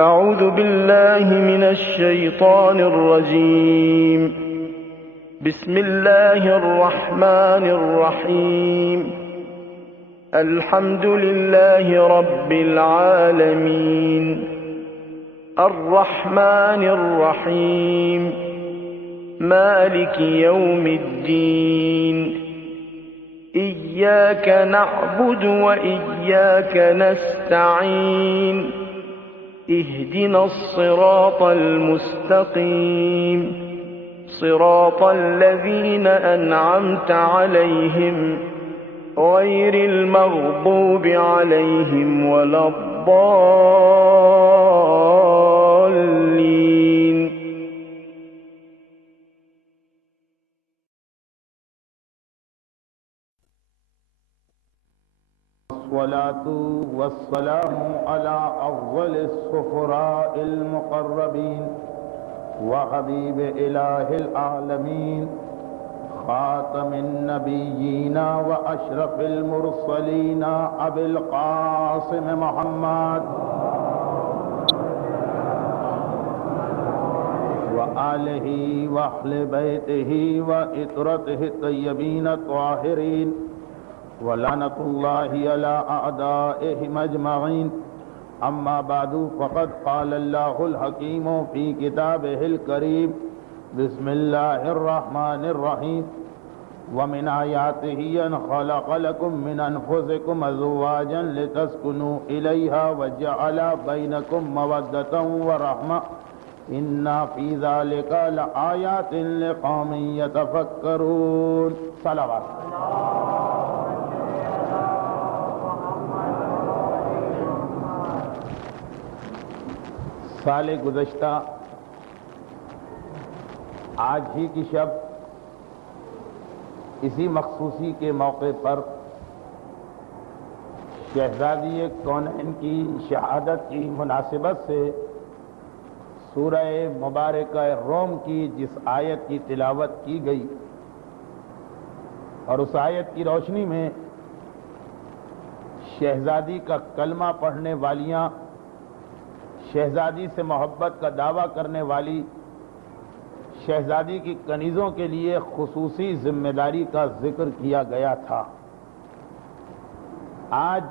أعوذ بالله من الشيطان الرجيم. بسم الله الرحمن الرحيم. الحمد لله رب العالمين الرحمن الرحيم مالك يوم الدين إياك نعبد وإياك نستعين اهدنا الصراط المستقيم صراط الذين أنعمت عليهم غير المغضوب عليهم ولا الضالين. والصلاة والسلام على أفضل السفراء المقربين وحبيب إله العالمين خاتم النبيين وأشرف المرسلين أبي القاسم محمد وآله وأهل بيته وإطرته الطيبين الطاهرين ولعنة الله على أعدائهم أجمعين. أما بعد فقد قال الله الحكيم في كتابه الكريم بسم الله الرحمن الرحيم ومن آياته أن خلق لكم من أنفسكم أزواجا لتسكنوا إليها وجعل بينكم مودة ورحمة إن في ذلك لآيات لقوم يتفكرون. صلوات. سال گزشتہ آج ہی کی شب اسی مخصوصی کے موقع پر شہزادی کونین کی شہادت کی مناسبت سے سورہ مبارکہ روم کی جس آیت کی تلاوت کی گئی اور اس آیت کی روشنی میں شہزادی کا کلمہ پڑھنے والیاں، شہزادی سے محبت کا دعویٰ کرنے والی، شہزادی کی کنیزوں کے لیے خصوصی ذمہ داری کا ذکر کیا گیا تھا. آج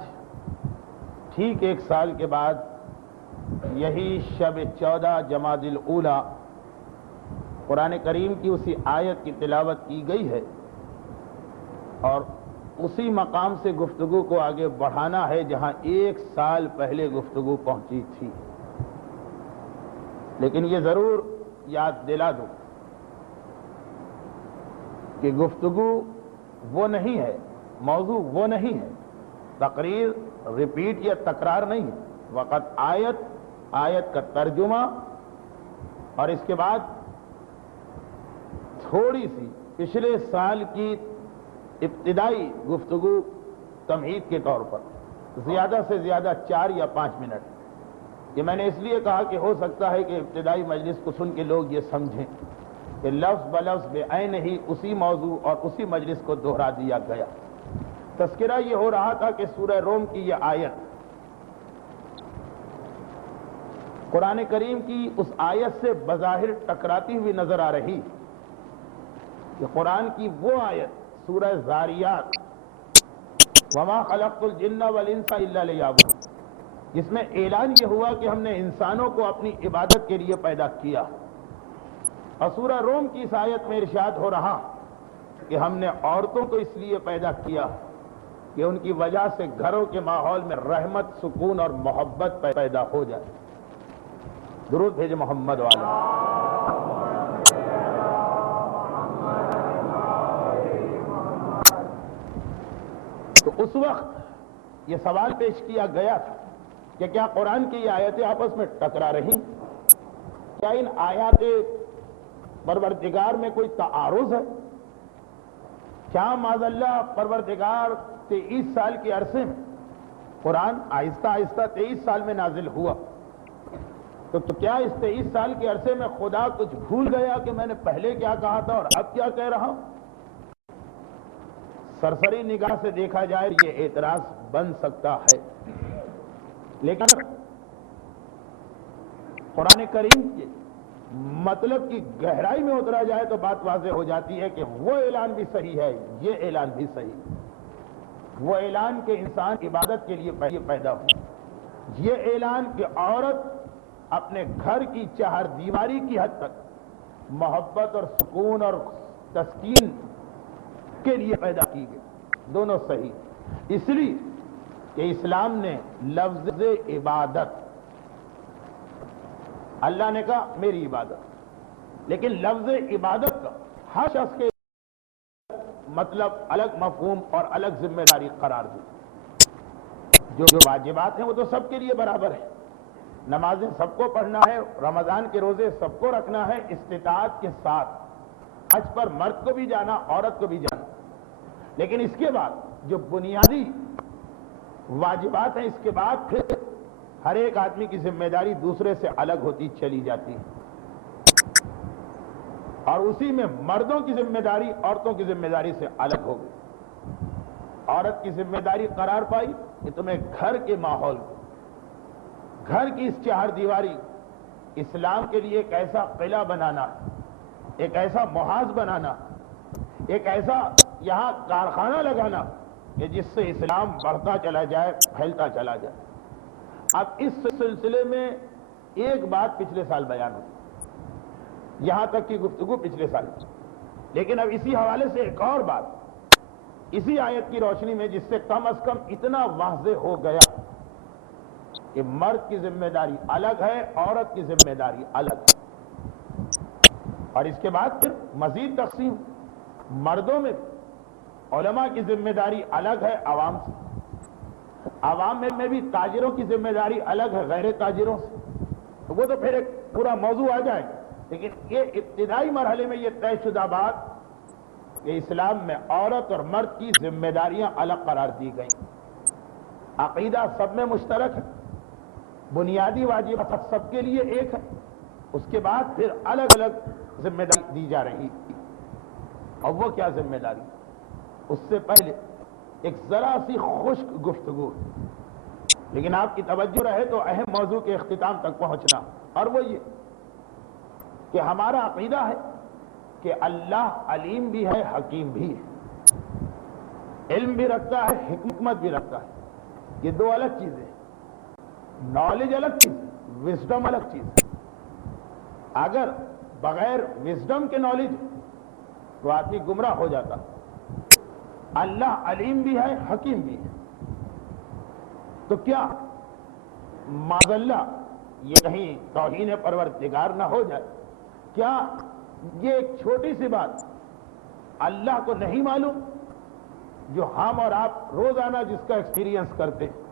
ٹھیک ایک سال کے بعد یہی شب 14 جمادی الاولیٰ قرآن کریم کی اسی آیت کی تلاوت کی گئی ہے اور اسی مقام سے گفتگو کو آگے بڑھانا ہے جہاں ایک سال پہلے گفتگو پہنچی تھی. لیکن یہ ضرور یاد دلا دوں کہ گفتگو وہ نہیں ہے، موضوع وہ نہیں ہے، تقریر ریپیٹ یا تکرار نہیں ہے. وقت آیت کا ترجمہ اور اس کے بعد تھوڑی سی پچھلے سال کی ابتدائی گفتگو تمہید کے طور پر زیادہ سے زیادہ 4 یا 5 منٹ. یہ میں نے اس لیے کہا کہ ہو سکتا ہے کہ ابتدائی مجلس کو سن کے لوگ یہ سمجھیں کہ لفظ بلفظ بعین ہی اسی موضوع اور اسی مجلس کو دہرا دیا گیا. تذکرہ یہ ہو رہا تھا کہ سورہ روم کی یہ آیت قرآن کریم کی اس آیت سے بظاہر ٹکراتی ہوئی نظر آ رہی کہ قرآن کی وہ آیت سورہ ذاریات وما خلقت الجن والانس الا لیعبدون جس میں اعلان یہ ہوا کہ ہم نے انسانوں کو اپنی عبادت کے لیے پیدا کیا، اور سورہ روم کی اس آیت میں ارشاد ہو رہا کہ ہم نے عورتوں کو اس لیے پیدا کیا کہ ان کی وجہ سے گھروں کے ماحول میں رحمت، سکون اور محبت پیدا ہو جائے. درود بھیجے محمد والے. تو اس وقت یہ سوال پیش کیا گیا تھا کہ کیا قرآن کی یہ آیتیں آپس میں ٹکرا رہی؟ کیا ان آیات پروردگار میں کوئی تعارض ہے؟ کیا معاذ اللہ پروردگار 23 سال کے عرصے میں قرآن آہستہ آہستہ 23 سال میں نازل ہوا، تو کیا اس 23 سال کے عرصے میں خدا کچھ بھول گیا کہ میں نے پہلے کیا کہا تھا اور اب کیا کہہ رہا ہوں؟ سرسری نگاہ سے دیکھا جائے یہ اعتراض بن سکتا ہے، لیکن قرآن کریم کے مطلب کی گہرائی میں اترا جائے تو بات واضح ہو جاتی ہے کہ وہ اعلان بھی صحیح ہے، یہ اعلان بھی صحیح۔ وہ اعلان کہ انسان عبادت کے لیے پیدا ہو، یہ اعلان کہ عورت اپنے گھر کی چہار دیواری کی حد تک محبت اور سکون اور تسکین کے لیے پیدا کی گئی، دونوں صحیح۔ اس لیے کہ اسلام نے لفظ عبادت، اللہ نے کہا میری عبادت، لیکن لفظ عبادت کا ہر شخص کے مطلب الگ مفہوم اور الگ ذمہ داری قرار دی۔ جو واجبات ہیں وہ تو سب کے لیے برابر ہیں، نمازیں سب کو پڑھنا ہے، رمضان کے روزے سب کو رکھنا ہے استطاعت کے ساتھ، حج پر مرد کو بھی جانا عورت کو بھی جانا، لیکن اس کے بعد جو بنیادی واجبات ہیں اس کے بعد پھر ہر ایک آدمی کی ذمہ داری دوسرے سے الگ ہوتی چلی جاتی ہے، اور اسی میں مردوں کی ذمہ داری عورتوں کی ذمہ داری سے الگ ہو گئی۔ عورت کی ذمہ داری قرار پائی کہ تمہیں گھر کے ماحول، گھر کی اس چہار دیواری اسلام کے لیے ایک ایسا قلعہ بنانا، ایک ایسا محاذ بنانا، ایک ایسا یہاں کارخانہ لگانا کہ جس سے اسلام بڑھتا چلا جائے، پھیلتا چلا جائے۔ اب اس سلسلے میں ایک بات پچھلے سال بیان ہوئی، یہاں تک کی گفتگو پچھلے سال، لیکن اب اسی حوالے سے ایک اور بات اسی آیت کی روشنی میں، جس سے کم از کم اتنا واضح ہو گیا کہ مرد کی ذمہ داری الگ ہے، عورت کی ذمہ داری الگ ہے، اور اس کے بعد پھر مزید تقسیم، مردوں میں علماء کی ذمہ داری الگ ہے عوام سے، عوام میں بھی تاجروں کی ذمہ داری الگ ہے غیر تاجروں سے، وہ تو پھر ایک پورا موضوع آ جائے گا، لیکن یہ ابتدائی مرحلے میں یہ طے شدہ بات کہ اسلام میں عورت اور مرد کی ذمہ داریاں الگ قرار دی گئیں، عقیدہ سب میں مشترک ہے، بنیادی واجبات سب کے لیے ایک ہے، اس کے بعد پھر الگ الگ ذمہ داری دی جا رہی، اور وہ کیا ذمہ داری؟ اس سے پہلے ایک ذرا سی خشک گفتگو، لیکن آپ کی توجہ رہے تو اہم موضوع کے اختتام تک پہنچنا، اور وہ یہ کہ ہمارا عقیدہ ہے کہ اللہ علیم بھی ہے، حکیم بھی ہے، علم بھی رکھتا ہے، حکمت بھی رکھتا ہے، یہ دو الگ چیزیں، نالج الگ چیز، وزڈم الگ چیز۔ اگر بغیر وزڈم کے نالج تو آدمی گمراہ ہو جاتا۔ اللہ علیم بھی ہے، حکیم بھی ہے، تو کیا معاذ اللہ یہ کہیں توہین پروردگار نہ ہو جائے؟ کیا یہ ایک چھوٹی سی بات اللہ کو نہیں معلوم جو ہم اور آپ روزانہ جس کا ایکسپیرینس کرتے ہیں؟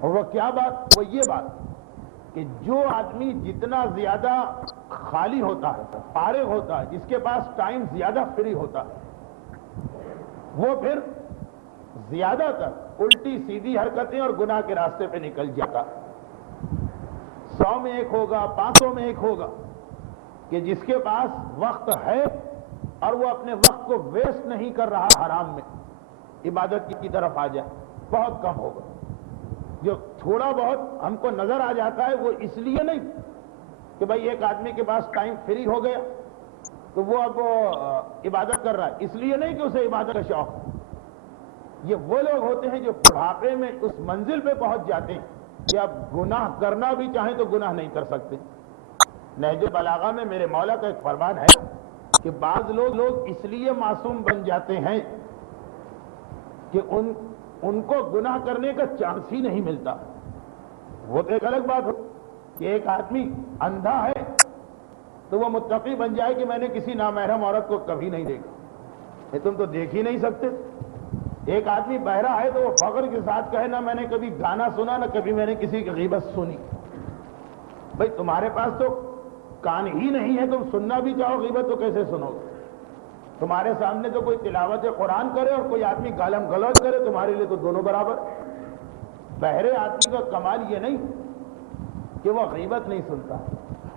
اور وہ کیا بات؟ وہ یہ بات کہ جو آدمی جتنا زیادہ خالی ہوتا ہے، فارغ ہوتا ہے، جس کے پاس ٹائم زیادہ فری ہوتا ہے، وہ پھر زیادہ تر الٹی سیدھی حرکتیں اور گناہ کے راستے پہ نکل جاتا۔ 100 میں ایک ہوگا، 500 میں ایک ہوگا کہ جس کے پاس وقت ہے اور وہ اپنے وقت کو ویسٹ نہیں کر رہا حرام میں، عبادت کی طرف آ جائے، بہت کم ہوگا۔ جو تھوڑا بہت ہم کو نظر آ جاتا ہے وہ اس لیے نہیں کہ بھائی ایک آدمی کے پاس ٹائم فری ہو گیا تو وہ اب عبادت کر رہا ہے، اس لیے نہیں کہ اسے عبادت کا شوق۔ یہ وہ لوگ ہوتے ہیں جو بڑھاپے میں اس منزل پہ پہنچ جاتے ہیں کہ اب گناہ کرنا بھی چاہیں تو گناہ نہیں کر سکتے۔ نہج بلاغہ میں میرے مولا کا ایک فرمان ہے کہ بعض لوگ اس لیے معصوم بن جاتے ہیں کہ ان کو گناہ کرنے کا چانس ہی نہیں ملتا۔ وہ تو ایک الگ بات ہو کہ ایک آدمی اندھا ہے تو وہ متقی بن جائے کہ میں نے کسی نامحرم عورت کو کبھی نہیں دیکھا، یہ تم تو دیکھ ہی نہیں سکتے۔ ایک آدمی بہرا ہے تو وہ فخر کے ساتھ کہے نہ میں نے کبھی گانا سنا، نہ کبھی میں نے کسی کی غیبت سنی۔ بھئی تمہارے پاس تو کان ہی نہیں ہے، تم سننا بھی چاہو غیبت تو کیسے سنو گے؟ تمہارے سامنے تو کوئی تلاوت قرآن کرے اور کوئی آدمی گالم گلوچ کرے، تمہارے لیے تو دونوں برابر۔ بہرے آدمی کا کمال یہ نہیں کہ وہ غیبت نہیں سنتا،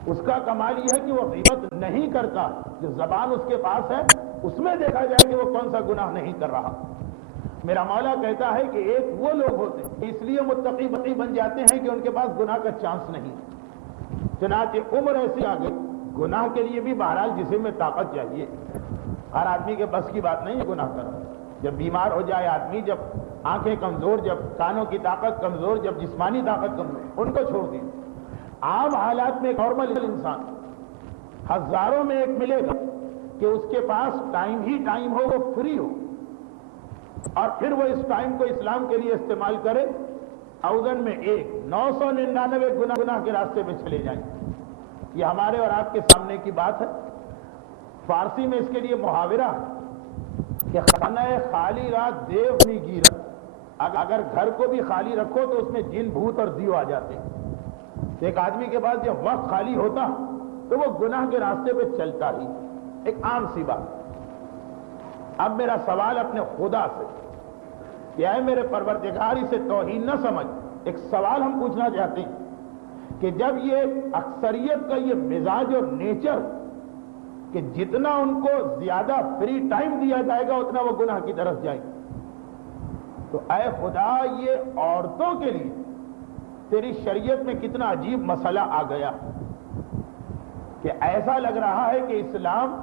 اس کا کمال یہ ہے کہ وہ غیبت نہیں کرتا، جو زبان اس کے پاس ہے اس میں دیکھا جائے کہ وہ کون سا گناہ نہیں کر رہا۔ میرا مولا کہتا ہے کہ ایک وہ لوگ ہوتے ہیں اس لیے متقی بن جاتے ہیں کہ ان کے پاس گناہ کا چانس نہیں، چنانچہ عمر ایسی آ گئی، گناہ کے لیے بھی بہرحال جسم میں طاقت چاہیے، ہر آدمی کے بس کی بات نہیں ہے گناہ کرنا۔ جب بیمار ہو جائے آدمی، جب آنکھیں کمزور، جب کانوں کی طاقت کمزور، جب جسمانی طاقت کمزور، ان کو چھوڑ دیجیے۔ عام حالات میں ایک نارمل انسان ہزاروں میں ایک ملے گا کہ اس کے پاس ٹائم ہی ٹائم ہو، وہ فری ہو، اور پھر وہ اس ٹائم کو اسلام کے لیے استعمال کرے۔ 1000 میں ایک، 999 گناہ کے راستے میں چلے جائیں۔ یہ ہمارے اور آپ کے سامنے کی بات ہے۔ فارسی میں اس کے لیے محاورہ ہے کہ خانہ خالی رات دیو نہیں گیرت، اگر گھر کو بھی خالی رکھو تو اس میں جن بھوت اور دیو آ جاتے ہیں۔ ایک آدمی کے پاس جب وقت خالی ہوتا تو وہ گناہ کے راستے پہ چلتا ہی، ایک عام سی بات۔ اب میرا سوال اپنے خدا سے کہ اے میرے پروردگار، اسے توہین نہ سمجھ، ایک سوال ہم پوچھنا چاہتے ہیں کہ جب یہ اکثریت کا یہ مزاج اور نیچر کہ جتنا ان کو زیادہ فری ٹائم دیا جائے گا اتنا وہ گناہ کی طرف جائیں گے، تو اے خدا یہ عورتوں کے لیے تیری شریعت میں کتنا عجیب مسئلہ آ گیا کہ ایسا لگ رہا ہے کہ اسلام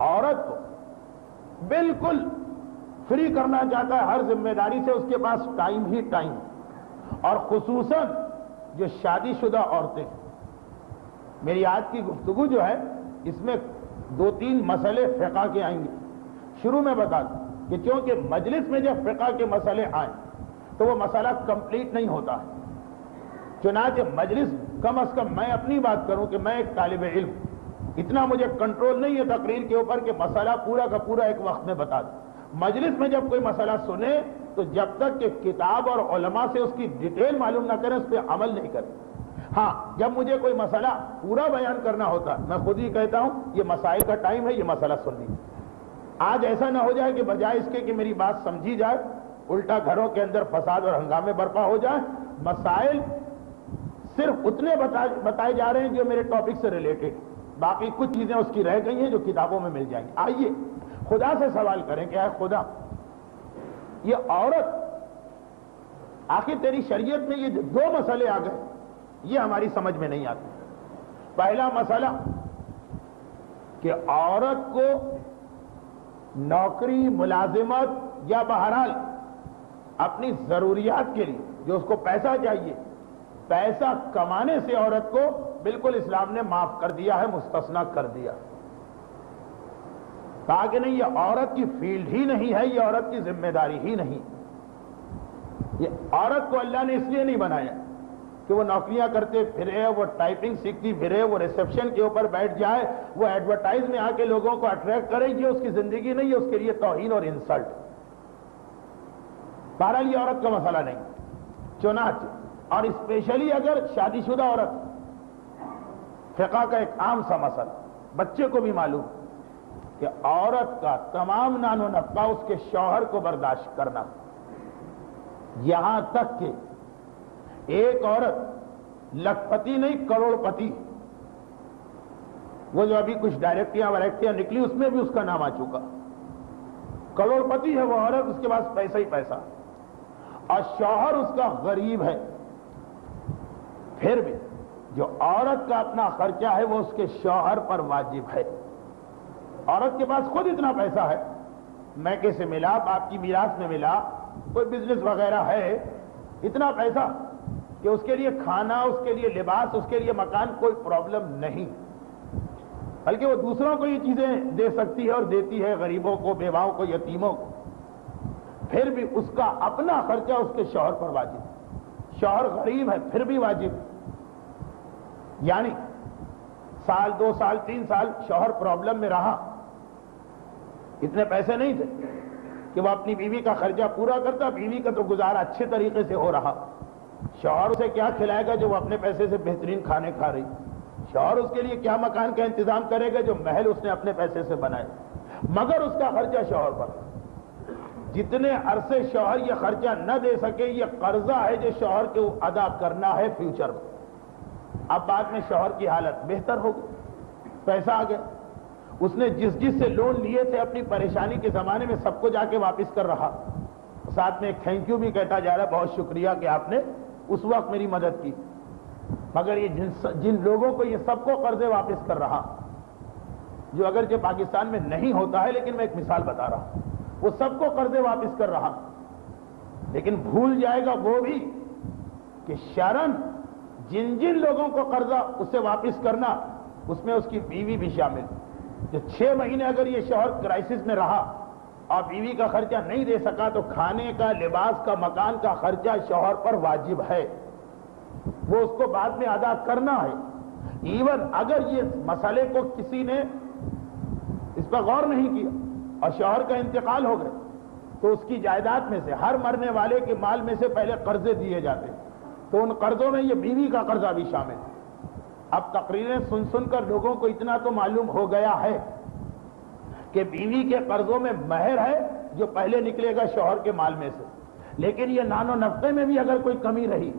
عورت کو بالکل فری کرنا چاہتا ہے ہر ذمہ داری سے، اس کے پاس ٹائم ہی ٹائم، اور خصوصاً جو شادی شدہ عورتیں۔ میری آج کی گفتگو جو ہے اس میں 2-3 مسئلے فقہ کے آئیں گے۔ شروع میں بتا دوں کہ چونکہ مجلس میں جب فقہ کے مسئلے آئیں تو وہ مسئلہ کمپلیٹ نہیں ہوتا ہے، چنانچہ مجلس کم از کم میں اپنی بات کروں کہ میں ایک طالب علم، اتنا مجھے کنٹرول نہیں ہے تقریر کے اوپر کہ مسئلہ پورا کا پورا ایک وقت میں بتا دوں۔ مجلس میں جب کوئی مسئلہ سنے تو جب تک کہ کتاب اور علماء سے اس کی ڈیٹیل معلوم نہ کریں اس پہ عمل نہیں کریں۔ ہاں، جب مجھے کوئی مسئلہ پورا بیان کرنا ہوتا میں خود ہی کہتا ہوں یہ مسائل کا ٹائم ہے، یہ مسئلہ سن لیجیے۔ آج ایسا نہ ہو جائے کہ بجائے اس کے کہ میری بات سمجھی جائے الٹا گھروں کے اندر فساد اور ہنگامے برپا ہو جائے۔ مسائل صرف اتنے بتائے جا رہے ہیں جو میرے ٹاپک سے ریلیٹڈ، باقی کچھ چیزیں اس کی رہ گئی ہیں جو کتابوں میں مل جائیں گی۔ آئیے خدا سے سوال کریں کہ اے خدا، یہ عورت، آخر تیری شریعت میں یہ جو 2 مسئلے آ گئے یہ ہماری سمجھ میں نہیں آتے۔ پہلا مسئلہ کہ عورت کو نوکری، ملازمت یا بہرحال اپنی ضروریات کے لیے جو اس کو پیسہ چاہیے، پیسہ کمانے سے عورت کو بالکل اسلام نے معاف کر دیا ہے، مستثنا کر دیا۔ کہا کہ نہیں، یہ عورت کی فیلڈ ہی نہیں ہے، یہ عورت کی ذمہ داری ہی نہیں۔ یہ عورت کو اللہ نے اس لیے نہیں بنایا کہ وہ نوکریاں کرتے پھرے، وہ ٹائپنگ سیکھتی پھرے، وہ ریسپشن کے اوپر بیٹھ جائے، وہ ایڈورٹائز میں آ کے لوگوں کو اٹریکٹ کرے۔ یہ اس کی زندگی نہیں ہے، اس کے لیے توہین اور انسلٹ۔ بہرحال یہ عورت کا مسئلہ نہیں، چنانچہ اور اسپیشلی اگر شادی شدہ عورت، فقہ کا ایک عام سا مسئلہ، بچے کو بھی معلوم کہ عورت کا تمام نان و نفقہ اس کے شوہر کو برداشت کرنا، یہاں تک کہ ایک عورت لکھ پتی نہیں کروڑ پتی، وہ جو ابھی کچھ ڈائریکٹیاں وائریکٹیاں نکلی اس میں بھی اس کا نام آ چکا، کروڑ پتی ہے وہ عورت، اس کے پاس پیسہ ہی پیسہ، اور شوہر اس کا غریب ہے، پھر بھی جو عورت کا اپنا خرچہ ہے وہ اس کے شوہر پر واجب ہے۔ عورت کے پاس خود اتنا پیسہ ہے، میکے سے ملا، باپ کی میراث میں ملا، کوئی بزنس وغیرہ ہے، اتنا پیسہ کہ اس کے لیے کھانا، اس کے لیے لباس، اس کے لیے مکان کوئی پرابلم نہیں، بلکہ وہ دوسروں کو یہ چیزیں دے سکتی ہے اور دیتی ہے، غریبوں کو، بیواؤں کو، یتیموں کو، پھر بھی اس کا اپنا خرچہ اس کے شوہر پر واجب۔ شوہر غریب ہے پھر بھی واجب، یعنی سال 2 سال 3 سال شوہر پرابلم میں رہا، اتنے پیسے نہیں تھے کہ وہ اپنی بیوی کا خرچہ پورا کرتا، بیوی کا تو گزارا اچھے طریقے سے ہو رہا، شوہر اسے کیا کھلائے گا جو وہ اپنے پیسے سے بہترین کھانے کھا رہی، شوہر اس کے لیے کیا مکان کا انتظام کرے گا جو محل اس نے اپنے پیسے سے بنائے، مگر اس کا خرچہ شوہر پر۔ جتنے عرصے شوہر یہ خرچہ نہ دے سکے، یہ قرضہ ہے جو شوہر کو ادا کرنا ہے فیوچر میں۔ اب بعد میں شوہر کی حالت بہتر ہو گئی، پیسہ آ گیا، اس نے جس سے لون لیے تھے اپنی پریشانی کے زمانے میں سب کو جا کے واپس کر رہا، ساتھ میں ایک تھینک یو بھی کہتا جا رہا، بہت شکریہ کہ آپ نے اس وقت میری مدد کی۔ مگر یہ جن لوگوں کو یہ سب کو قرضے واپس کر رہا، جو اگرچہ پاکستان میں نہیں ہوتا ہے لیکن میں ایک مثال بتا رہا ہوں، وہ سب کو قرضے واپس کر رہا، لیکن بھول جائے گا وہ بھی کہ شرعاً جن جن لوگوں کو قرضہ اسے واپس کرنا اس میں اس کی بیوی بھی شامل، جو 6 مہینے اگر یہ شوہر کرائسس میں رہا اور بیوی کا خرچہ نہیں دے سکا تو کھانے کا، لباس کا، مکان کا خرچہ شوہر پر واجب ہے، وہ اس کو بعد میں ادا کرنا ہے۔ ایون اگر یہ مسئلے کو کسی نے اس پر غور نہیں کیا اور شوہر کا انتقال ہو گیا تو اس کی جائیداد میں سے، ہر مرنے والے کے مال میں سے پہلے قرضے دیے جاتے ہیں، تو ان قرضوں میں یہ بیوی کا قرضہ بھی شامل ہے۔ اب تقریریں سن کر لوگوں کو اتنا تو معلوم ہو گیا ہے کہ بیوی کے قرضوں میں مہر ہے جو پہلے نکلے گا شوہر کے مال میں سے، لیکن یہ نان و نفقے میں بھی اگر کوئی کمی رہی،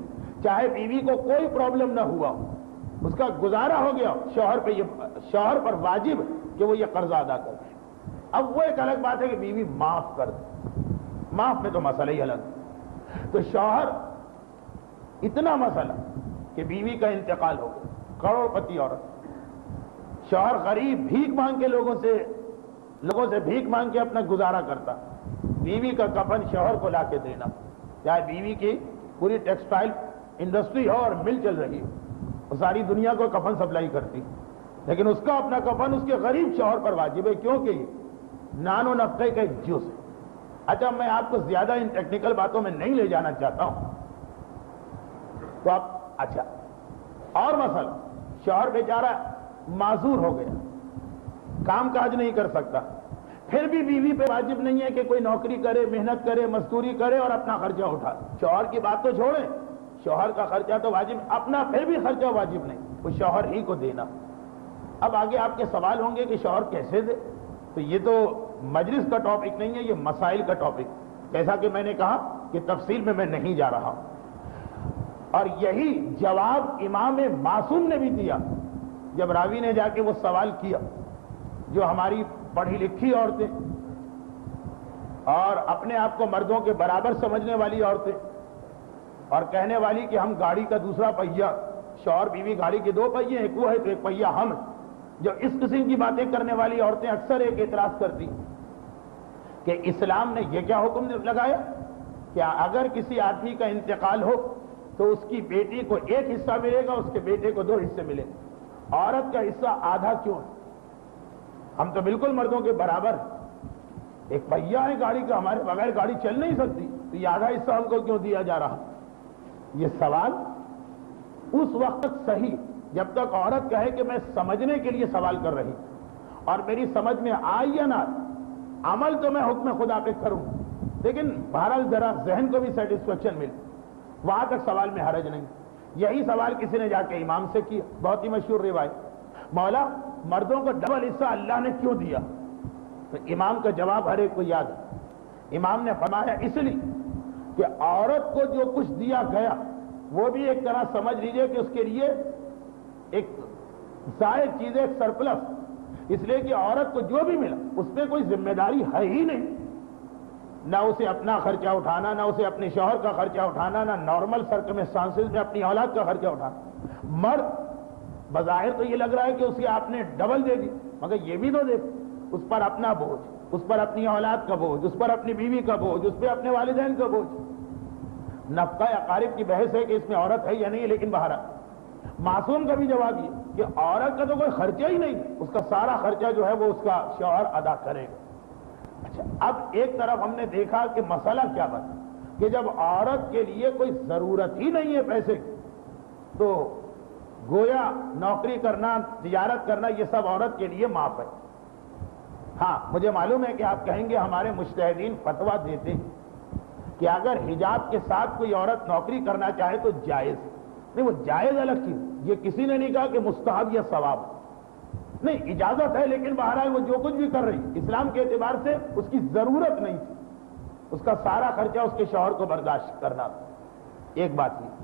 چاہے بیوی کو کوئی پرابلم نہ ہوا، اس کا گزارا ہو گیا، شوہر پر واجب کہ وہ یہ قرضہ ادا کر دے۔ اب وہ ایک الگ بات ہے کہ بیوی معاف کر دے، معاف میں تو مسئلہ ہی الگ ہے۔ تو شوہر اتنا مسئلہ کہ بیوی کا انتقال ہو گیا، کروڑ پتی عورت، شوہر غریب بھیک مانگ کے لوگوں سے بھیک مانگ کے اپنا گزارا کرتا، بیوی کا کفن شوہر کو لا کے دینا، چاہے بیوی کی پوری ٹیکسٹائل انڈسٹری ہو اور مل چل رہی ہو، وہ ساری دنیا کو کفن سپلائی کرتی، لیکن اس کا اپنا کفن اس کے غریب شوہر پر واجب ہے، کیونکہ یہ نان و نفقے کا ایک جز ہے۔ اچھا، میں آپ کو زیادہ ان ٹیکنیکل باتوں میں نہیں لے جانا چاہتا ہوں، تو آپ اچھا اور مسئلہ، شوہر بیچارہ معذور ہو گیا، کام کاج نہیں کر سکتا، پھر بھی بیوی پہ واجب نہیں ہے کہ کوئی نوکری کرے، محنت کرے، مزدوری کرے اور اپنا خرچہ اٹھائے۔ شوہر کی بات تو چھوڑیں، شوہر کا خرچہ تو واجب، اپنا پھر بھی خرچہ واجب نہیں، وہ شوہر ہی کو دینا۔ اب آگے آپ کے سوال ہوں گے کہ شوہر کیسے دے، تو یہ تو مجلس کا ٹاپک نہیں ہے، یہ مسائل کا ٹاپک، جیسا کہ میں نے کہا کہ تفصیل میں نہیں جا رہا ہوں۔ اور یہی جواب امام معصوم نے بھی دیا جب راوی نے جا کے وہ سوال کیا، جو ہماری پڑھی لکھی عورتیں اور اپنے آپ کو مردوں کے برابر سمجھنے والی عورتیں اور کہنے والی کہ ہم گاڑی کا دوسرا پہیا، شوہر بیوی گاڑی کے 2 پہیے، ایک وہ ہے تو ایک پہیا ہم، جو اس قسم کی باتیں کرنے والی عورتیں اکثر ایک اعتراض کرتی کہ اسلام نے یہ کیا حکم لگایا کہ اگر کسی آدمی کا انتقال ہو تو اس کی بیٹی کو 1 حصہ ملے گا، اس کے بیٹے کو 2 حصے ملیں گے، عورت کا حصہ آدھا کیوں ہے؟ ہم تو بالکل مردوں کے برابر ہیں، ایک پہیا ہے گاڑی کا، ہمارے بغیر گاڑی چل نہیں سکتی، تو یہ آدھا حصہ ہم کو کیوں دیا جا رہا؟ یہ سوال اس وقت تک صحیح جب تک عورت کہے کہ میں سمجھنے کے لیے سوال کر رہی اور میری سمجھ میں آئی یا نہ، عمل تو میں حکم خدا پہ کروں، لیکن بہرحال ذرا ذہن کو بھی سیٹسفیکشن ملے، وہاں تک سوال میں حرج نہیں۔ یہی سوال کسی نے جا کے امام سے کیا، بہت ہی مشہور روایت، مولا مردوں کو ڈبل حصہ اللہ نے کیوں دیا؟ تو امام کا جواب ہر ایک کو یاد ہے، امام نے فرمایا اس لیے کہ عورت کو جو کچھ دیا گیا وہ بھی ایک طرح سمجھ لیجئے کہ اس کے لیے ایک زائد چیز ہے، ایک سرپلس، اس لیے کہ عورت کو جو بھی ملا اس پہ کوئی ذمہ داری ہے ہی نہیں، نہ اسے اپنا خرچہ اٹھانا، نہ اسے اپنے شوہر کا خرچہ اٹھانا، نہ نارمل سرکمسٹانسز میں اپنی اولاد کا خرچہ اٹھانا۔ مرد بظاہر تو یہ لگ رہا ہے کہ اسے آپ نے ڈبل دے دی، مگر یہ بھی تو دیکھ، اس پر اپنا بوجھ، اس پر اپنی اولاد کا بوجھ، اس پر اپنی بیوی کا بوجھ، اس پہ اپنے والدین کا بوجھ۔ نفقہ اقارب کی بحث ہے کہ اس میں عورت ہے یا نہیں، لیکن بہرحال معصوم کا بھی جواب یہ کہ عورت کا تو کوئی خرچہ ہی نہیں، اس کا سارا خرچہ جو ہے وہ اس کا شوہر ادا کرے گا۔ اچھا، اب ایک طرف ہم نے دیکھا کہ مسئلہ کیا بنا کہ جب عورت کے لیے کوئی ضرورت ہی نہیں ہے پیسے کی، تو گویا نوکری کرنا، تجارت کرنا، یہ سب عورت کے لیے معاف ہے۔ ہاں، مجھے معلوم ہے کہ آپ کہیں گے ہمارے مجتہدین فتویٰ دیتے ہیں کہ اگر حجاب کے ساتھ کوئی عورت نوکری کرنا چاہے تو جائز ہے۔ نہیں، وہ جائز الگ چیز، یہ کسی نے نہیں کہا کہ مستحب یا ثواب، نہیں، اجازت ہے، لیکن بہرحال وہ جو کچھ بھی کر رہی اسلام کے اعتبار سے اس کی ضرورت نہیں تھی، اس کا سارا خرچہ اس کے شوہر کو برداشت کرنا تھا۔ ایک بات یہ،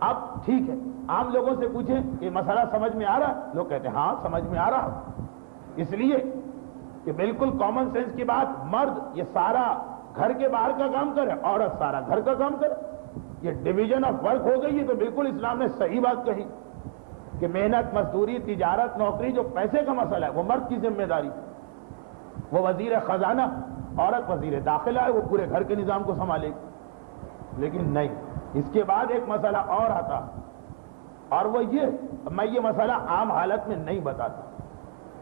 اب ٹھیک ہے، عام لوگوں سے پوچھیں کہ مسئلہ سمجھ میں آ رہا، لوگ کہتے ہیں ہاں سمجھ میں آ رہا، اس لیے کہ بالکل کامن سینس کی بات، مرد یہ سارا گھر کے باہر کا کام کرے، عورت سارا گھر کا کام کرے، یہ ڈویژن آف ورک ہو گئی. یہ تو بالکل اسلام نے صحیح بات کہی کہ محنت، مزدوری، تجارت، نوکری جو پیسے کا مسئلہ ہے وہ مرد کی ذمہ داری. وہ وزیر خزانہ، عورت وزیر داخلہ ہے، وہ پورے گھر کے نظام کو سنبھالے گی. لیکن نہیں، اس کے بعد ایک مسئلہ اور آتا، اور وہ یہ، میں یہ مسئلہ عام حالت میں نہیں بتاتا،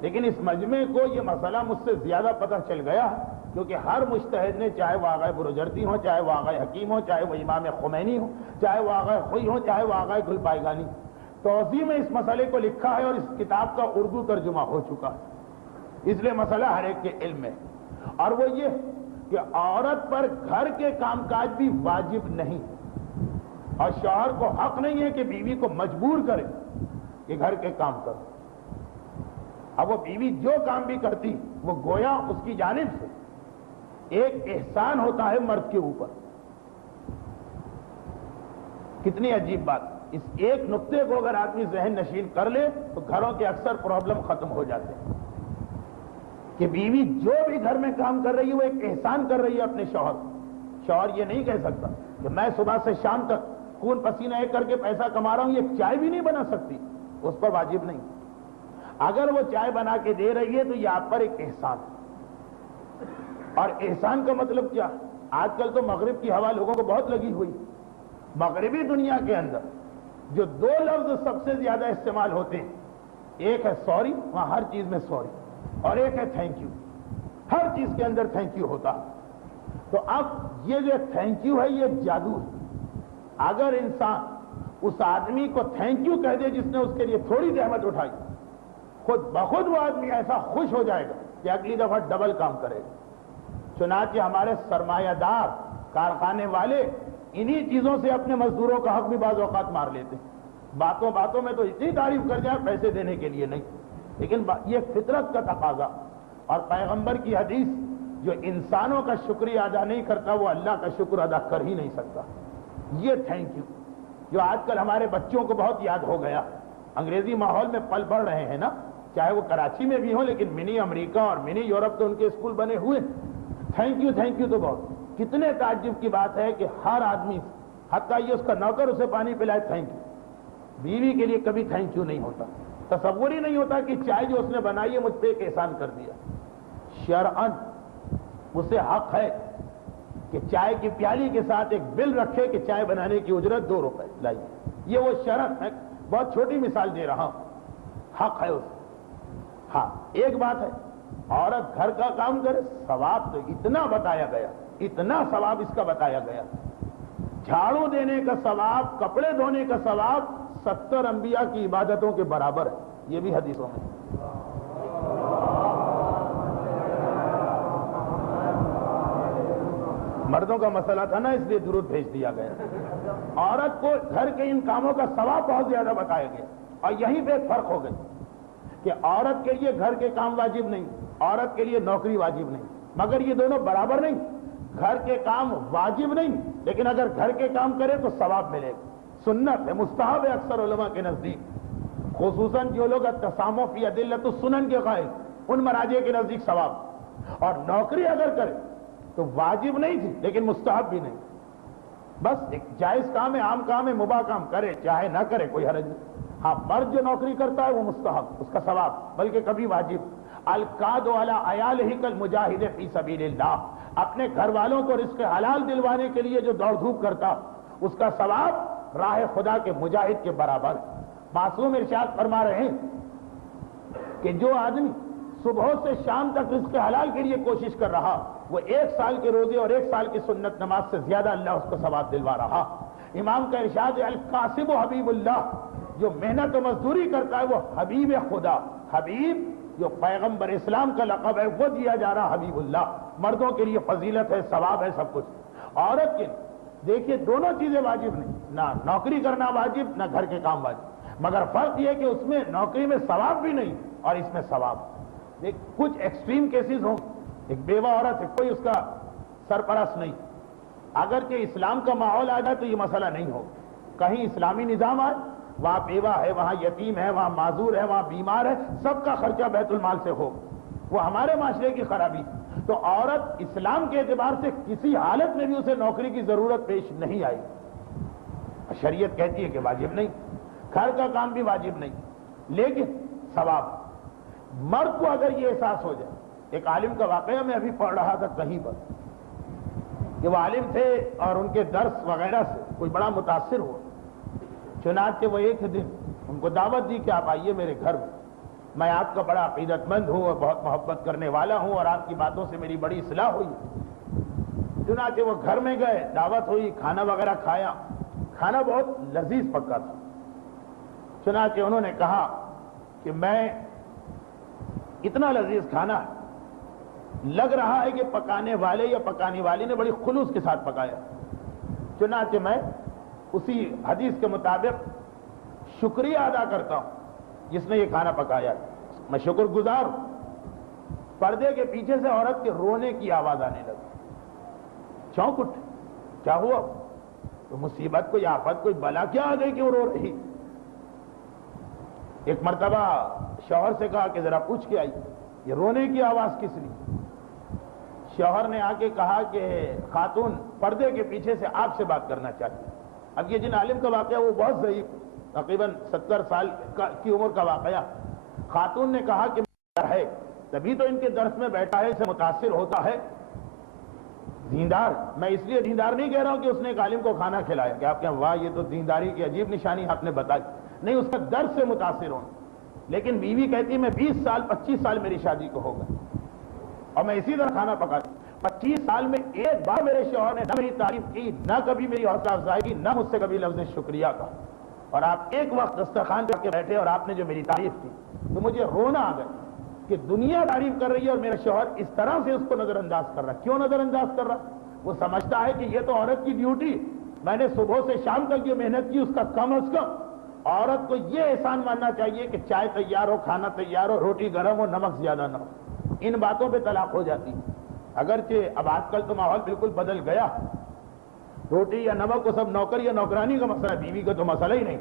لیکن اس مجمع کو یہ مسئلہ مجھ سے زیادہ پتہ چل گیا، کیونکہ ہر مجتہد نے، چاہے وہ آغا بروجردی ہو، چاہے وہ آغا حکیم ہو، چاہے وہ امام خمینی ہو، چاہے وہ آغا خوئی ہو، چاہے وہ آغا گلپائگانی، توضیح میں اس مسئلے کو لکھا ہے اور اس کتاب کا اردو ترجمہ ہو چکا ہے. اس لیے مسئلہ ہر ایک کے علم میں، اور وہ یہ کہ عورت پر گھر کے کام کاج بھی واجب نہیں، اور شوہر کو حق نہیں ہے کہ بیوی کو مجبور کرے کہ گھر کے کام کرو. اب وہ بیوی جو کام بھی کرتی وہ گویا اس کی جانب سے ایک احسان ہوتا ہے مرد کے اوپر. کتنی عجیب بات. اس ایک نقطے کو اگر آدمی ذہن نشین کر لے تو گھروں کے اکثر پرابلم ختم ہو جاتے ہیں کہ بیوی جو بھی گھر میں کام کر رہی ہے وہ ایک احسان کر رہی ہے اپنے شوہر. شوہر یہ نہیں کہہ سکتا کہ میں صبح سے شام تک خون پسینہ ایک کر کے پیسہ کما رہا ہوں، یہ چائے بھی نہیں بنا سکتی، اس پر واجب نہیں. اگر وہ چائے بنا کے دے رہی ہے تو یہ آپ پر ایک احسان. اور احسان کا مطلب کیا؟ آج کل تو مغرب کی ہوا لوگوں کو بہت لگی ہوئی. مغربی دنیا کے اندر جو دو لفظ سب سے زیادہ استعمال ہوتے ہیں، ایک ہے سوری، وہاں ہر چیز میں سوری، اور ایک ہے تھینک یو، ہر چیز کے اندر تھینک یو ہوتا. تو اب یہ جو تھینک یو ہے یہ جادو ہے. اگر انسان اس آدمی کو تھینک یو کہہ دے جس نے اس کے لیے تھوڑی زحمت اٹھائی، خود بخود وہ آدمی ایسا خوش ہو جائے گا کہ اگلی دفعہ ڈبل کام کرے گا. چنانچہ ہمارے سرمایہ دار کارخانے والے انہی چیزوں سے اپنے مزدوروں کا حق بھی بعض اوقات مار لیتے ہیں. باتوں باتوں میں تو اتنی تعریف کر جائے پیسے دینے کے لیے نہیں، لیکن یہ فطرت کا تقاضا. اور پیغمبر کی حدیث، جو انسانوں کا شکریہ ادا نہیں کرتا وہ اللہ کا شکر ادا کر ہی نہیں سکتا. یہ تھینک یو جو آج کل ہمارے بچوں کو بہت یاد ہو گیا. انگریزی ماحول میں پل بڑھ رہے ہیں نا، چاہے وہ کراچی میں بھی ہوں، لیکن منی امریکہ اور منی یورپ تو ان کے اسکول بنے ہوئے. تھینک یو تو بہت. کتنے تعجب کی بات ہے کہ ہر آدمی، حتیٰ یہ اس کا نوکر اسے پانی پلائے تھینک یو. بیوی کے لیے کبھی تھینک یو نہیں ہوتا. تصور ہی نہیں ہوتا کہ چائے جو اس نے بنائی ہے مجھ پہ ایک احسان کر دیا. شرعاً اسے حق ہے کہ چائے کی پیالی کے ساتھ ایک بل رکھے کہ چائے بنانے کی اجرت 2 روپے لائیے. یہ وہ شرط ہے. بہت چھوٹی مثال دے رہا ہوں، حق ہے اسے. ہاں ایک بات ہے، عورت گھر کا کام کرے، ثواب تو اتنا بتایا گیا، اتنا ثواب اس کا بتایا گیا. جھاڑو دینے کا ثواب، کپڑے دھونے کا ثواب 70 انبیاء کی عبادتوں کے برابر ہے. یہ بھی حدیثوں میں. مردوں کا مسئلہ تھا نا، اس لیے درود بھیج دیا گیا. عورت کو گھر کے ان کاموں کا ثواب بہت زیادہ بتایا گیا. اور یہیں پہ ایک فرق ہو گئی کہ عورت کے لیے گھر کے کام واجب نہیں، عورت کے لیے نوکری واجب نہیں. مگر یہ دونوں برابر نہیں. گھر کے کام واجب نہیں، لیکن اگر گھر کے کام کرے تو ثواب ملے گا. سنت ہے، مستحب ہے اکثر علماء کے نزدیک، خصوصاً جو لوگ التسامح فی ادلۃ السنن کے قائل، ان مراجع کے نزدیک ثواب. اور نوکری اگر کرے تو واجب نہیں تھی لیکن مستحب بھی نہیں. بس ایک جائز کام ہے، عام کام ہے، مباح کام کرے چاہے نہ کرے کوئی حرج نہیں. ہاں مرد جو نوکری کرتا ہے وہ مستحب، اس کا ثواب، بلکہ کبھی واجب. القاد علی عیالہ کالمجاہد فی سبیل اللہ، اپنے گھر والوں کو رزق حلال دلوانے کے لیے جو دوڑ دھوپ کرتا اس کا ثواب راہ خدا کے مجاہد کے برابر. معصوم ارشاد فرما رہے ہیں کہ جو آدمی صبح سے شام تک رزق حلال کے لیے کوشش کر رہا، وہ 1 سال کے روزے اور 1 سال کی سنت نماز سے زیادہ اللہ اس کو ثواب دلوا رہا. امام کا ارشاد ہے القاسب حبیب اللہ، جو محنت و مزدوری کرتا ہے وہ حبیب خدا. حبیب جو پیغمبر اسلام کا لقب ہے وہ دیا جا رہا حبیب اللہ. مردوں کے لیے فضیلت ہے، ثواب ہے، سب کچھ. عورت کے دیکھیے دونوں چیزیں واجب نہیں، نہ نوکری کرنا واجب نہ گھر کے کام واجب. مگر فرق یہ کہ اس میں نوکری میں ثواب بھی نہیں اور اس میں ثواب. دیکھ کچھ ایکسٹریم کیسز ہوں، ایک بیوہ عورت ہے، کوئی اس کا سرپرست نہیں، اگرچہ اسلام کا ماحول آ جائے تو یہ مسئلہ نہیں ہو. کہیں اسلامی نظام آئے، وہاں بیوہ ہے، وہاں یتیم ہے، وہاں معذور ہے، وہاں بیمار ہے، سب کا خرچہ بیت المال سے ہو، وہ ہمارے معاشرے کی خرابی. تو عورت اسلام کے اعتبار سے کسی حالت میں بھی اسے نوکری کی ضرورت پیش نہیں آئی. شریعت کہتی ہے کہ واجب نہیں، گھر کا کام بھی واجب نہیں، لیکن ثواب مرد کو اگر یہ احساس ہو جائے. ایک عالم کا واقعہ میں ابھی پڑھ رہا تھا کہیں پر کہ وہ عالم تھے اور ان کے درس وغیرہ سے کوئی بڑا متاثر ہوا. چنانچہ وہ ایک دن ان کو دعوت دی کہ آپ آئیے میرے گھر میں آپ کا بڑا عقیدت مند ہوں اور بہت محبت کرنے والا ہوں اور آپ کی باتوں سے میری بڑی اصلاح ہوئی. چنانچہ وہ گھر میں گئے، دعوت ہوئی، کھانا وغیرہ کھایا. کھانا بہت لذیذ پکا تھا. چنانچہ انہوں نے کہا کہ میں اتنا لذیذ کھانا لگ رہا ہے کہ پکانے والے یا پکانے والی نے بڑی خلوص کے ساتھ پکایا. چنانچہ میں اسی حدیث کے مطابق شکریہ ادا کرتا ہوں جس نے یہ کھانا پکایا، میں شکر گزار ہوں. پردے کے پیچھے سے عورت کے رونے کی آواز آنے لگی. چونک اٹھے، کیا ہوا؟ تو مصیبت کوئی آفت کوئی بلا کیا آ گئی کہ وہ رو رہی؟ ایک مرتبہ شوہر سے کہا کہ ذرا پوچھ کے آئی یہ رونے کی آواز کس لیے؟ شوہر نے آ کے کہا کہ خاتون پردے کے پیچھے سے آپ سے بات کرنا چاہتی ہے. اب یہ جن عالم کا واقعہ وہ بہت ضعیف، تقریباً 70 سال کی عمر کا واقعہ. خاتون نے کہا کہ ہے تبھی تو ان کے درس میں بیٹھا ہے، اسے متاثر ہوتا ہے. دیندار، میں اس لیے دیندار نہیں کہہ رہا ہوں کہ اس نے ایک عالم کو کھانا کھلایا کہ آپ کہیں واہ یہ تو دینداری کی عجیب نشانی آپ نے بتائی، نہیں، اس کا درس سے متاثر ہونا. لیکن بیوی کہتی میں 20 سال 25 سال میری شادی کو ہو گئے اور میں اسی طرح کھانا پکاتی. 25 سال میں ایک بار میرے شوہر نے نہ میری تعریف کی، نہ کبھی میری حوصلہ افزائی کی، نہ مجھ سے کبھی لفظ شکریہ کا. اور آپ ایک وقت دسترخوان کر کے بیٹھے اور آپ نے جو میری تعریف کی تو مجھے رونا آ گیا کہ دنیا تعریف کر رہی ہے اور میرا شوہر اس طرح سے اس کو نظر انداز کر رہا ہے. کیوں نظر انداز کر رہا؟ وہ سمجھتا ہے کہ یہ تو عورت کی ڈیوٹی، میں نے صبح سے شام تک یہ محنت کی، اس کا کم از کم عورت کو یہ احسان ماننا چاہیے کہ چائے تیار ہو، کھانا تیار ہو، روٹی گرم ہو، نمک زیادہ نہ ہو. ان باتوں پہ طلاق ہو جاتی ہے. اگرچہ اب آج کل تو ماحول بالکل بدل گیا، روٹی یا نمک کو سب نوکر یا نوکرانی کا مسئلہ ہے، بیوی کا تو مسئلہ ہی نہیں.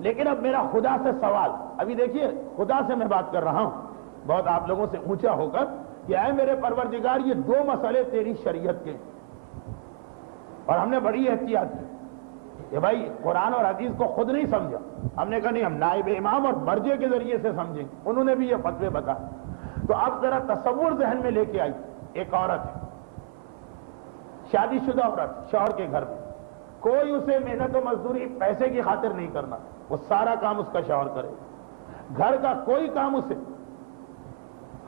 لیکن اب میرا خدا سے سوال، ابھی دیکھیے خدا سے میں بات کر رہا ہوں بہت آپ لوگوں سے اونچا ہو کر کہ اے میرے پروردگار یہ 2 مسئلے تیری شریعت کے، اور ہم نے بڑی احتیاط کی کہ بھائی قرآن اور حدیث کو خود نہیں سمجھا. ہم نے کہا نہیں، ہم نائب امام اور مرجع کے ذریعے سے سمجھیں. انہوں نے بھی یہ فتوے بتا. تو اب ذرا تصور ذہن میں لے کے آئی، ایک عورت ہے، شادی شدہ عورت، شوہر کے گھر میں، کوئی اسے محنت و مزدوری پیسے کی خاطر نہیں کرنا، وہ سارا کام اس کا شوہر کرے. گھر کا کوئی کام اسے،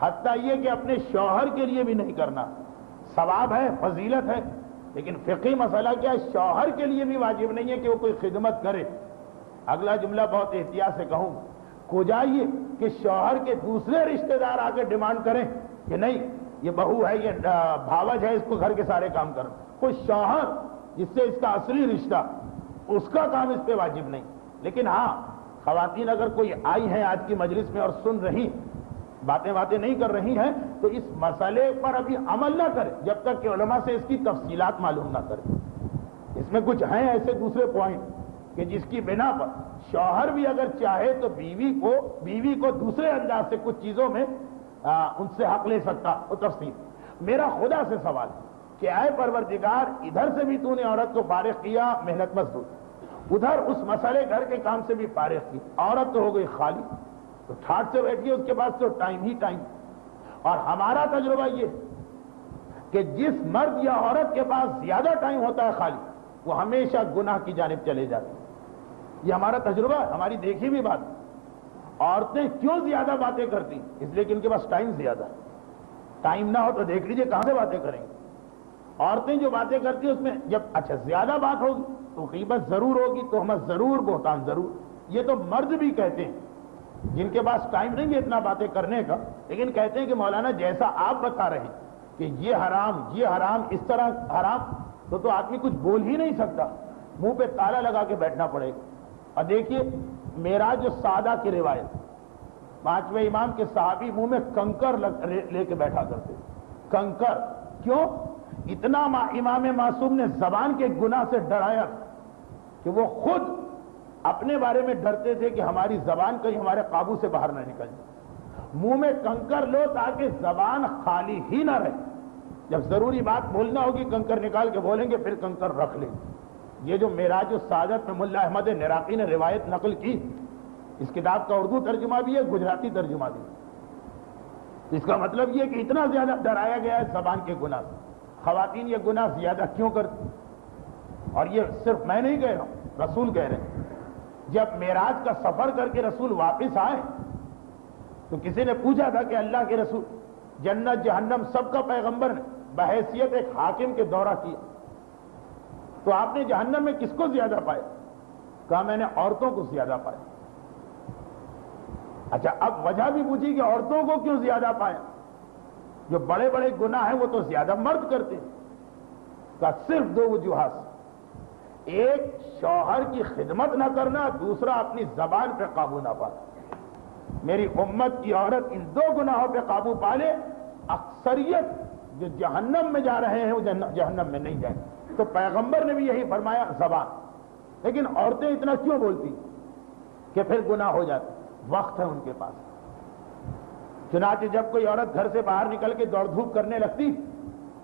حتیٰ یہ کہ اپنے شوہر کے لیے بھی نہیں کرنا. ثواب ہے، فضیلت ہے، لیکن فقہی مسئلہ کیا ہے، شوہر کے لیے بھی واجب نہیں ہے کہ وہ کوئی خدمت کرے. اگلا جملہ بہت احتیاط سے کہوں، کجا یہ کہ شوہر کے دوسرے رشتہ دار آ کے ڈیمانڈ کریں کہ نہیں یہ بہو ہے، یہ بھاوج ہے، اس کو گھر کے سارے کام کرنا. کوئی شوہر جس سے اس کا اصلی رشتہ، اس کا کام اس پہ واجب نہیں. لیکن ہاں، خواتین اگر کوئی آئی ہیں آج کی مجلس میں اور سن رہی، باتیں نہیں کر رہی ہیں، تو اس مسئلے پر ابھی عمل نہ کرے جب تک کہ علماء سے اس کی تفصیلات معلوم نہ کرے. اس میں کچھ ہیں ایسے دوسرے پوائنٹ کہ جس کی بنا پر شوہر بھی اگر چاہے تو بیوی کو دوسرے انداز سے کچھ چیزوں میں ان سے حق لے سکتا. وہ تفصیل. میرا خدا سے سوال کہ اے پروردگار، ادھر سے بھی تو نے عورت کو فارغ کیا محنت مزدور، ادھر اس مسئلے گھر کے کام سے بھی فارغ کی، عورت تو ہو گئی خالی، تو ٹھاٹ سے بیٹھی، اس کے پاس تو ٹائم ہی ٹائم. اور ہمارا تجربہ یہ کہ جس مرد یا عورت کے پاس زیادہ ٹائم ہوتا ہے خالی، وہ ہمیشہ گناہ کی جانب چلے جاتے ہیں. یہ ہمارا تجربہ ہے، ہماری دیکھی بھی بات. عورتیں کیوں زیادہ باتیں کرتی؟ اس لیے کہ ان کے پاس ٹائم زیادہ. ٹائم نہ ہو تو دیکھ لیجئے کہاں سے باتیں کریں گے. عورتیں جو باتیں کرتی ہیں اس میں جب زیادہ بات ہوگی تو غیبت ضرور ہوگی، تہمت ضرور، بہتان ضرور. یہ تو مرد بھی کہتے ہیں جن کے پاس ٹائم نہیں ہے اتنا باتیں کرنے کا، لیکن کہتے ہیں کہ مولانا جیسا آپ بتا رہے ہیں کہ یہ حرام اس طرح حرام، تو آدمی کچھ بول ہی نہیں سکتا، منہ پہ تالا لگا کے بیٹھنا پڑے گا. اور دیکھیے معراج جو سادہ کی روایت، 5ویں امام کے صحابی منہ میں کنکر لے کے بیٹھا کرتے. کنکر کیوں؟ اتنا امام معصوم نے زبان کے گناہ سے ڈرایا کہ وہ خود اپنے بارے میں ڈرتے تھے کہ ہماری زبان کہیں ہمارے قابو سے باہر نہ نکل جائے. منہ میں کنکر لو تاکہ زبان خالی ہی نہ رہے. جب ضروری بات بولنا ہوگی کنکر نکال کے بولیں گے، پھر کنکر رکھ لیں گے. یہ جو معراج السعادت میں ملا احمد نراقی نے روایت نقل کی، اس کتاب کا اردو ترجمہ بھی ہے، گجراتی ترجمہ بھی ہے۔ اس کا مطلب یہ کہ اتنا زیادہ ڈرایا گیا ہے زبان کے گناہ سے۔ خواتین یہ گناہ زیادہ کیوں کرتی؟ اور یہ صرف میں نہیں کہہ رہا ہوں، رسول کہہ رہے ہیں۔ جب معراج کا سفر کر کے رسول واپس آئے تو کسی نے پوچھا تھا کہ اللہ کے رسول، جنت جہنم سب کا پیغمبر نے بحیثیت ایک حاکم کے دورہ کیا، تو آپ نے جہنم میں کس کو زیادہ پایا؟ کہا میں نے عورتوں کو زیادہ پایا۔ اچھا، اب وجہ بھی پوچھی کہ عورتوں کو کیوں زیادہ پایا؟ جو بڑے بڑے گناہ ہیں وہ تو زیادہ مرد کرتے ہیں۔ کہا صرف دو وجوہات سے، ایک شوہر کی خدمت نہ کرنا، دوسرا اپنی زبان پہ قابو نہ پانا۔ میری امت کی عورت ان دو گناہوں پہ قابو پالے، اکثریت جو جہنم میں جا رہے ہیں وہ جہنم میں نہیں جائیں۔ تو پیغمبر نے بھی یہی فرمایا، زبان۔ لیکن عورتیں اتنا کیوں بولتی کہ پھر گناہ ہو جاتے؟ وقت ہے ان کے پاس۔ چنانچہ جب کوئی عورت گھر سے باہر نکل کے دوڑ دھوپ کرنے لگتی،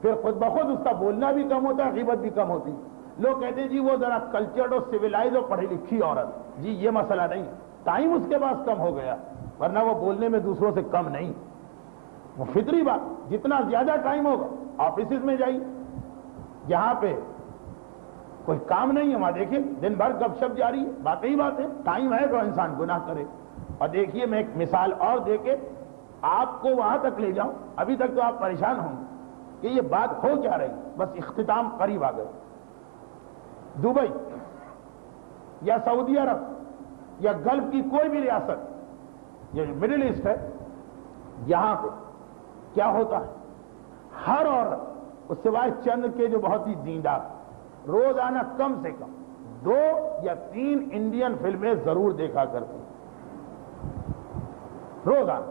پھر خود بخود اس کا بولنا بھی کم ہوتا ہے، غیبت بھی کم ہوتی۔ لوگ کہتے ہیں جی وہ ذرا کلچرڈ اور سویلائز اور پڑھی لکھی عورت۔ جی یہ مسئلہ نہیں، ٹائم اس کے پاس کم ہو گیا، ورنہ وہ بولنے میں دوسروں سے کم نہیں۔ وہ فطری بات، جتنا زیادہ ٹائم ہوگا آفیسز میں جائیے، جہاں پہ کوئی کام نہیں ہے وہاں دیکھیے دن بھر گپ شپ جاری ہے۔ واقعی بات ہے، ٹائم ہے تو انسان گناہ کرے۔ اور دیکھیے میں ایک مثال اور دے کے آپ کو وہاں تک لے جاؤں، ابھی تک تو آپ پریشان ہوں گے کہ یہ بات ہو کیا رہی، بس اختتام قریب آ گئے۔ دبئی یا سعودی عرب یا گلف کی کوئی بھی ریاست، یہ مڈل ایسٹ ہے، یہاں پہ کیا ہوتا ہے؟ ہر عورت اس سوائے چند کے جو بہت ہی دیندار، روزانہ کم سے کم 2 یا 3 انڈین فلمیں ضرور دیکھا کرتی ہیں روزانہ۔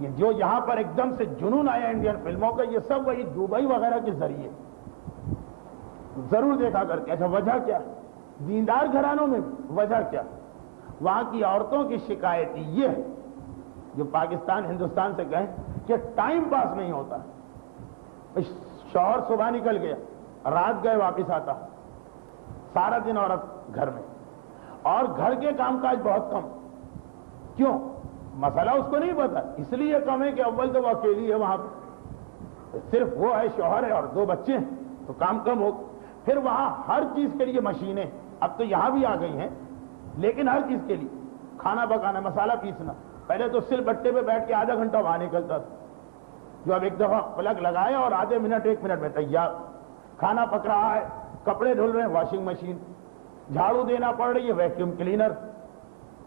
یہ جو یہاں پر ایک دم سے جنون آیا انڈین فلموں کا، یہ سب وہی دبئی وغیرہ کے ذریعے ضرور دیکھا کرتے۔ اچھا وجہ کیا ہے؟ دیندار گھرانوں میں وجہ کیا؟ وہاں کی عورتوں کی شکایت یہ ہے، جو پاکستان ہندوستان سے کہیں کہ ٹائم پاس نہیں ہوتا۔ شوہر صبح نکل گیا، رات گئے واپس آتا، سارا دن عورت گھر میں، اور گھر کے کام کاج بہت کم۔ کیوں؟ مسئلہ اس کو نہیں پتا، اس لیے کم ہے کہ اول تو وہ اکیلی ہے وہاں پہ، صرف وہ ہے، شوہر ہے اور 2 بچے ہیں، تو کام کم ہو۔ پھر وہاں ہر چیز کے لیے مشینیں، اب تو یہاں بھی آ گئی ہیں، لیکن ہر چیز کے لیے کھانا پکانا، مسالہ پیسنا، پہلے تو سل بٹے پہ بیٹھ کے آدھا گھنٹہ وہاں نکلتا تھا، جو اب ایک دفعہ پلگ لگایا اور آدھے منٹ 1 منٹ میں تیار۔ کھانا پک رہا ہے، کپڑے دھل رہے ہیں، واشنگ مشین، جھاڑو دینا پڑ رہی ہے، ویکیوم کلینر،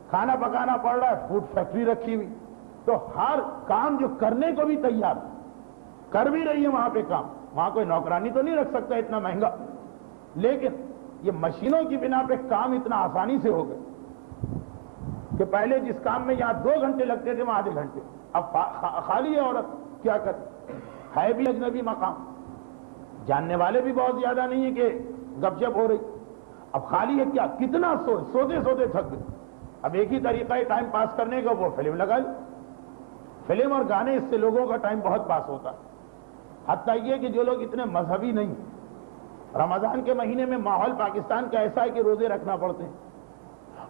کھانا پکانا پڑ رہا ہے، فوڈ فیکٹری رکھی ہوئی۔ تو ہر کام جو کرنے کو بھی تیار، کر بھی رہی ہے وہاں پہ کام، وہاں کوئی نوکرانی تو نہیں رکھ سکتا اتنا مہنگا، لیکن یہ مشینوں کی بنا پہ کام اتنا آسانی سے ہو گئے کہ پہلے جس کام میں یہاں 2 گھنٹے لگتے تھے وہاں آدھے گھنٹے۔ اب خالی ہے عورت، کیا کرے؟ ہے بھی اجنبی مقام، جاننے والے بھی بہت زیادہ نہیں ہے کہ گپ شپ ہو رہی۔ اب خالی ہے کیا، کتنا سوتے سوتے تھک گئے۔ اب ایک ہی طریقہ ہے ٹائم پاس کرنے کا، وہ فلم لگا لی۔ فلم اور گانے، اس سے لوگوں کا ٹائم بہت پاس ہوتا ہے۔ حتیٰ یہ کہ جو لوگ اتنے مذہبی نہیں، رمضان کے مہینے میں ماحول پاکستان کا ایسا ہے کہ روزے رکھنا پڑتے ہیں،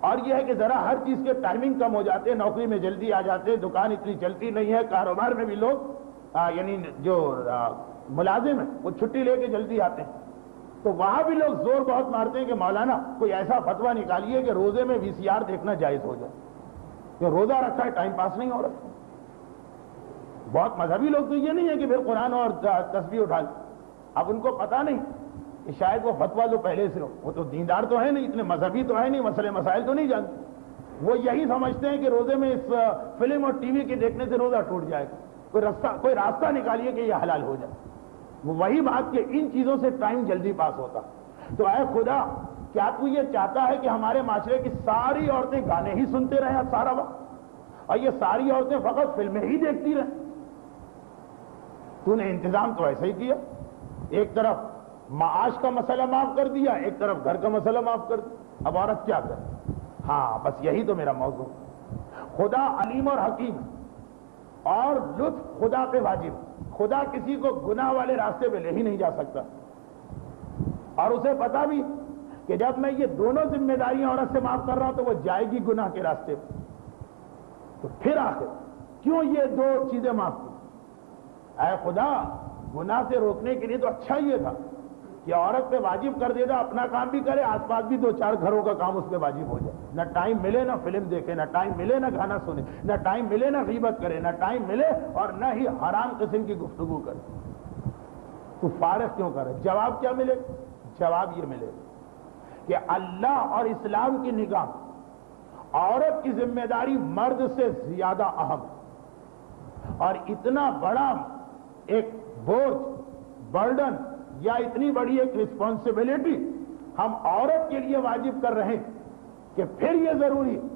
اور یہ ہے کہ ذرا ہر چیز کے ٹائمنگ کم ہو جاتے ہیں، نوکری میں جلدی آ جاتے ہیں، دکان اتنی چلتی نہیں ہے، کاروبار میں بھی لوگ یعنی جو ملازم ہیں وہ چھٹی لے کے جلدی آتے ہیں، تو وہاں بھی لوگ زور بہت مارتے ہیں کہ مولانا کوئی ایسا فتویٰ نکالیے کہ روزے میں VCR دیکھنا جائز ہو جائے، کہ روزہ رکھا ہے ٹائم پاس نہیں ہو رہا۔ بہت مذہبی لوگ تو یہ نہیں ہے کہ پھر قرآن اور تسبیح اٹھا لیں، اب ان کو پتہ نہیں کہ شاید وہ فتویٰ جو پہلے سے ہو، وہ تو دیندار تو ہے نہیں، اتنے مذہبی تو ہے نہیں، مسئلے مسائل تو نہیں جانتے، وہ یہی سمجھتے ہیں کہ روزے میں اس فلم اور ٹی وی کے دیکھنے سے روزہ ٹوٹ جائے گا، کوئی راستہ نکالیے کہ یہ حلال ہو جائے۔ وہ وہی بات کہ ان چیزوں سے ٹائم جلدی پاس ہوتا۔ تو اے خدا، کیا تو یہ چاہتا ہے کہ ہمارے معاشرے کی ساری عورتیں گانے ہی سنتے رہیں سارا وقت، اور یہ ساری عورتیں فقط فلمیں ہی دیکھتی رہیں؟ تو نے انتظام تو ایسا ہی کیا، ایک طرف معاش کا مسئلہ معاف کر دیا، ایک طرف گھر کا مسئلہ معاف کر دیا، اب عورت کیا کرے؟ ہاں بس یہی تو میرا موضوع۔ خدا علیم اور حکیم، اور لطف خدا پہ واجب۔ خدا کسی کو گناہ والے راستے پہ لے ہی نہیں جا سکتا۔ اور اسے پتا بھی کہ جب میں یہ دونوں ذمہ داریاں عورت سے معاف کر رہا ہوں تو وہ جائے گی گناہ کے راستے پر، تو پھر آخر کیوں یہ دو چیزیں معاف کی؟ اے خدا، گناہ سے روکنے کے لیے تو اچھا یہ تھا کہ عورت پہ واجب کر دیتا اپنا کام بھی کرے، آس پاس بھی 2-4 گھروں کا کام اس پہ واجب ہو جائے، نہ ٹائم ملے نہ فلم دیکھے، نہ ٹائم ملے نہ گانا سنے، نہ ٹائم ملے نہ غیبت کرے، نہ ٹائم ملے اور نہ ہی حرام قسم کی گفتگو کرے۔ تو فارغ کیوں کرے؟ جواب کیا ملے؟ جواب یہ ملے کہ اللہ اور اسلام کی نگاہ عورت کی ذمہ داری مرد سے زیادہ اہم ہے، اور اتنا بڑا ایک بوجھ، برڈن یا اتنی بڑی ایک رسپانسبلٹی ہم عورت کے لیے واجب کر رہے ہیں کہ پھر یہ ضروری ہے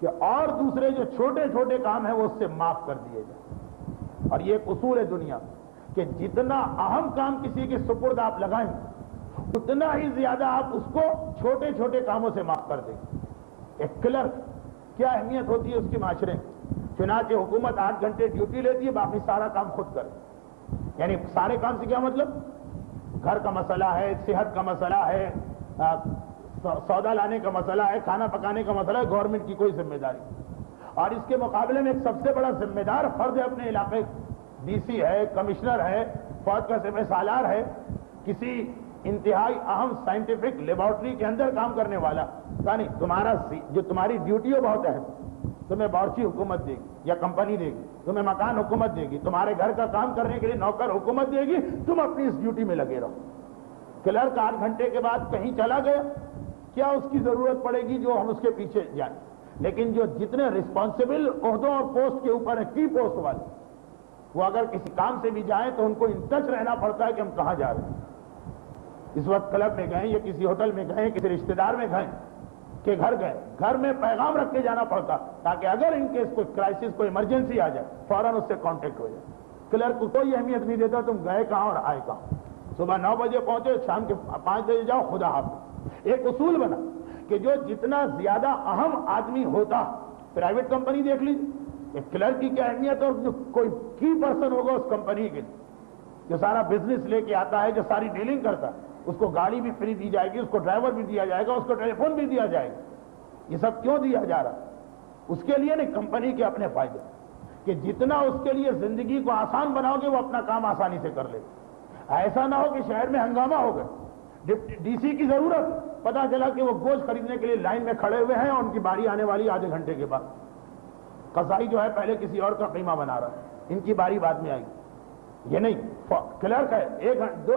کہ اور دوسرے جو چھوٹے چھوٹے کام ہیں وہ اس سے معاف کر دیے جائیں۔ اور یہ ایک اصول ہے دنیا کہ جتنا اہم کام کسی کے سپرد آپ لگائیں اتنا ہی زیادہ آپ اس کو چھوٹے چھوٹے کاموں سے معاف کر دیں۔ ایک کلرک کیا اہمیت ہوتی ہے اس کے معاشرے میں؟ چنانچہ حکومت 8 گھنٹے ڈیوٹی لیتی ہے، باقی سارا کام خود کرے، یعنی سارے کام سے کیا مطلب؟ گھر کا مسئلہ ہے، صحت کا مسئلہ ہے، سودا لانے کا مسئلہ ہے، کھانا پکانے کا مسئلہ ہے، گورنمنٹ کی کوئی ذمہ داری۔ اور اس کے مقابلے میں ایک سب سے بڑا ذمہ دار فرد ہے اپنے علاقے، ڈی سی ہے، کمشنر ہے، فوج کا سپہ سالار ہے، کسی انتہائی اہم سائنٹیفک لیبارٹری کے اندر کام کرنے والا، یعنی تمہاری ڈیوٹی ہے بہت اہم، تمہیں باورچی حکومت دے گی یا کمپنی دے گی، تمہیں مکان حکومت دے گی، تمہارے گھر کا کام کرنے کے لیے نوکر حکومت دے گی، تم اپنی اس ڈیوٹی میں لگے رہو۔ کلرک 8 گھنٹے کے بعد کہیں چلا گیا، کیا اس کی ضرورت پڑے گی جو ہم اس کے پیچھے جائیں؟ لیکن جو جتنے رسپانسبل عہدوں اور پوسٹ کے اوپر ہیں، کی پوسٹ والے، وہ اگر کسی کام سے بھی جائیں تو ان کو ان ٹچ رہنا پڑتا ہے کہ ہم کہاں جا رہے ہیں۔ اس وقت کلب میں گئے یا کسی ہوٹل میں گئے، کسی رشتہ دار میں گئے کہ گھر گئے، گھر میں پیغام رکھ کے جانا پڑتا تاکہ اگر ان کیس کوئی کرائسس، کوئی ایمرجنسی آ جائے فوراً اس سے کانٹیکٹ ہو جائے۔ کلرک کو کوئی اہمیت نہیں دیتا تم گئے کہاں اور آئے کہاں، صبح 9 بجے پہنچے، شام کے 5 بجے جاؤ، خدا حافظ۔ ایک اصول بنا کہ جو جتنا زیادہ اہم آدمی ہوتا، پرائیویٹ کمپنی دیکھ لیجیے، ایک کلرک کی کیا اہمیت، اور جو کوئی کی پرسن ہوگا اس کمپنی کے جو سارا بزنس لے کے آتا ہے، جو ساری ڈیلنگ کرتا ہے، اس کو گاڑی بھی فری دی جائے گی، اس کو ڈرائیور بھی دیا جائے گا، اس کو ٹیلی فون بھی دیا جائے گا۔ یہ سب کیوں دیا جا رہا ہے؟ اس کے لیے نہیں، کمپنی کے اپنے فائدے، کہ جتنا اس کے لیے زندگی کو آسان بناؤ گے وہ اپنا کام آسانی سے کر لے۔ ایسا نہ ہو کہ شہر میں ہنگامہ ہو گئے، ڈی سی کی ضرورت، پتا چلا کہ وہ گوشت خریدنے کے لیے لائن میں کھڑے ہوئے ہیں اور ان کی باری آنے والی آدھے گھنٹے کے بعد۔ قصائی جو ہے پہلے کسی اور کا قیمہ بنا رہا ہے، ان کی باری بعد میں آئی۔ یہ نہیں، کلرک ہے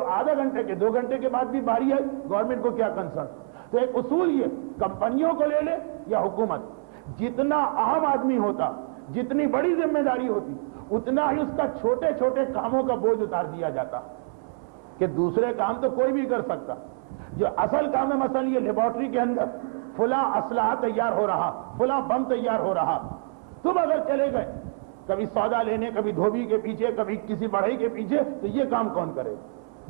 آدھا گھنٹے کے 2 گھنٹے کے بعد بھی باری ہے، گورنمنٹ کو کیا کنسرن؟ تو ایک اصول یہ، کمپنیوں کو لے لے یا حکومت، جتنا اہم آدمی ہوتا، جتنی بڑی ذمہ داری ہوتی، اتنا ہی اس کا چھوٹے چھوٹے کاموں کا بوجھ اتار دیا جاتا کہ دوسرے کام تو کوئی بھی کر سکتا، جو اصل کام ہے، مثلا یہ لیبارٹری کے اندر فلاں اسلحہ تیار ہو رہا، فلاں بم تیار ہو رہا، تم اگر چلے گئے کبھی سودا لینے، کبھی دھوبی کے پیچھے، کبھی کسی بڑھئی کے پیچھے، تو یہ کام کون کرے؟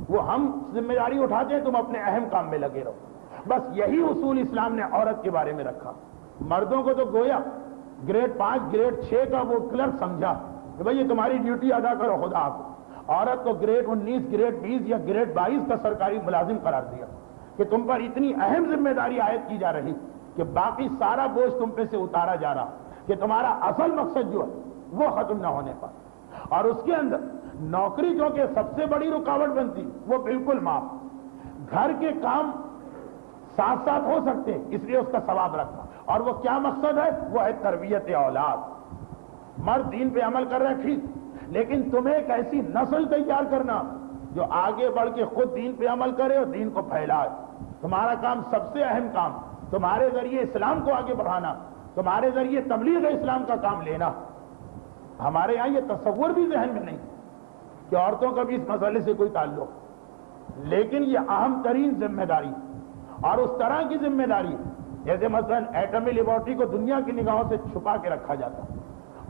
وہ ہم ذمہ داری اٹھاتے ہیں، تم اپنے اہم کام میں لگے رہو۔ بس یہی اصول اسلام نے عورت کے بارے میں رکھا۔ مردوں کو تو گویا گریڈ 5 گریڈ 6 کا وہ کلرک سمجھا کہ بھئی یہ تمہاری ڈیوٹی ادا کرو، خدا آپ۔ عورت کو گریڈ 19 گریڈ 20 یا گریڈ 22 کا سرکاری ملازم قرار دیا کہ تم پر اتنی اہم ذمہ داری عائد کی جا رہی کہ باقی سارا بوجھ تم پہ سے اتارا جا رہا، کہ تمہارا اصل مقصد جو ہے وہ ختم نہ ہونے پائے۔ اور اس کے اندر نوکری جو کہ سب سے بڑی رکاوٹ بنتی، وہ بالکل معاف۔ گھر کے کام ساتھ ساتھ ہو سکتے ہیں، اس لیے اس کا ثواب رکھا، اور وہ کیا مقصد ہے؟ وہ ہے تربیت اولاد۔ مرد دین پہ عمل کر رہے ہیں ٹھیک، لیکن تمہیں ایک ایسی نسل تیار کرنا جو آگے بڑھ کے خود دین پہ عمل کرے اور دین کو پھیلائے۔ تمہارا کام سب سے اہم کام، تمہارے ذریعے اسلام کو آگے بڑھانا، تمہارے ذریعے تبلیغ اسلام کا کام لینا۔ ہمارے یہاں یہ تصور بھی ذہن میں نہیں کہ عورتوں کا بھی اس مسئلے سے کوئی تعلق، لیکن یہ اہم ترین ذمہ داری، اور اس طرح کی ذمہ داری جیسے مثلا ایٹمی لیبارٹری کو دنیا کی نگاہوں سے چھپا کے رکھا جاتا۔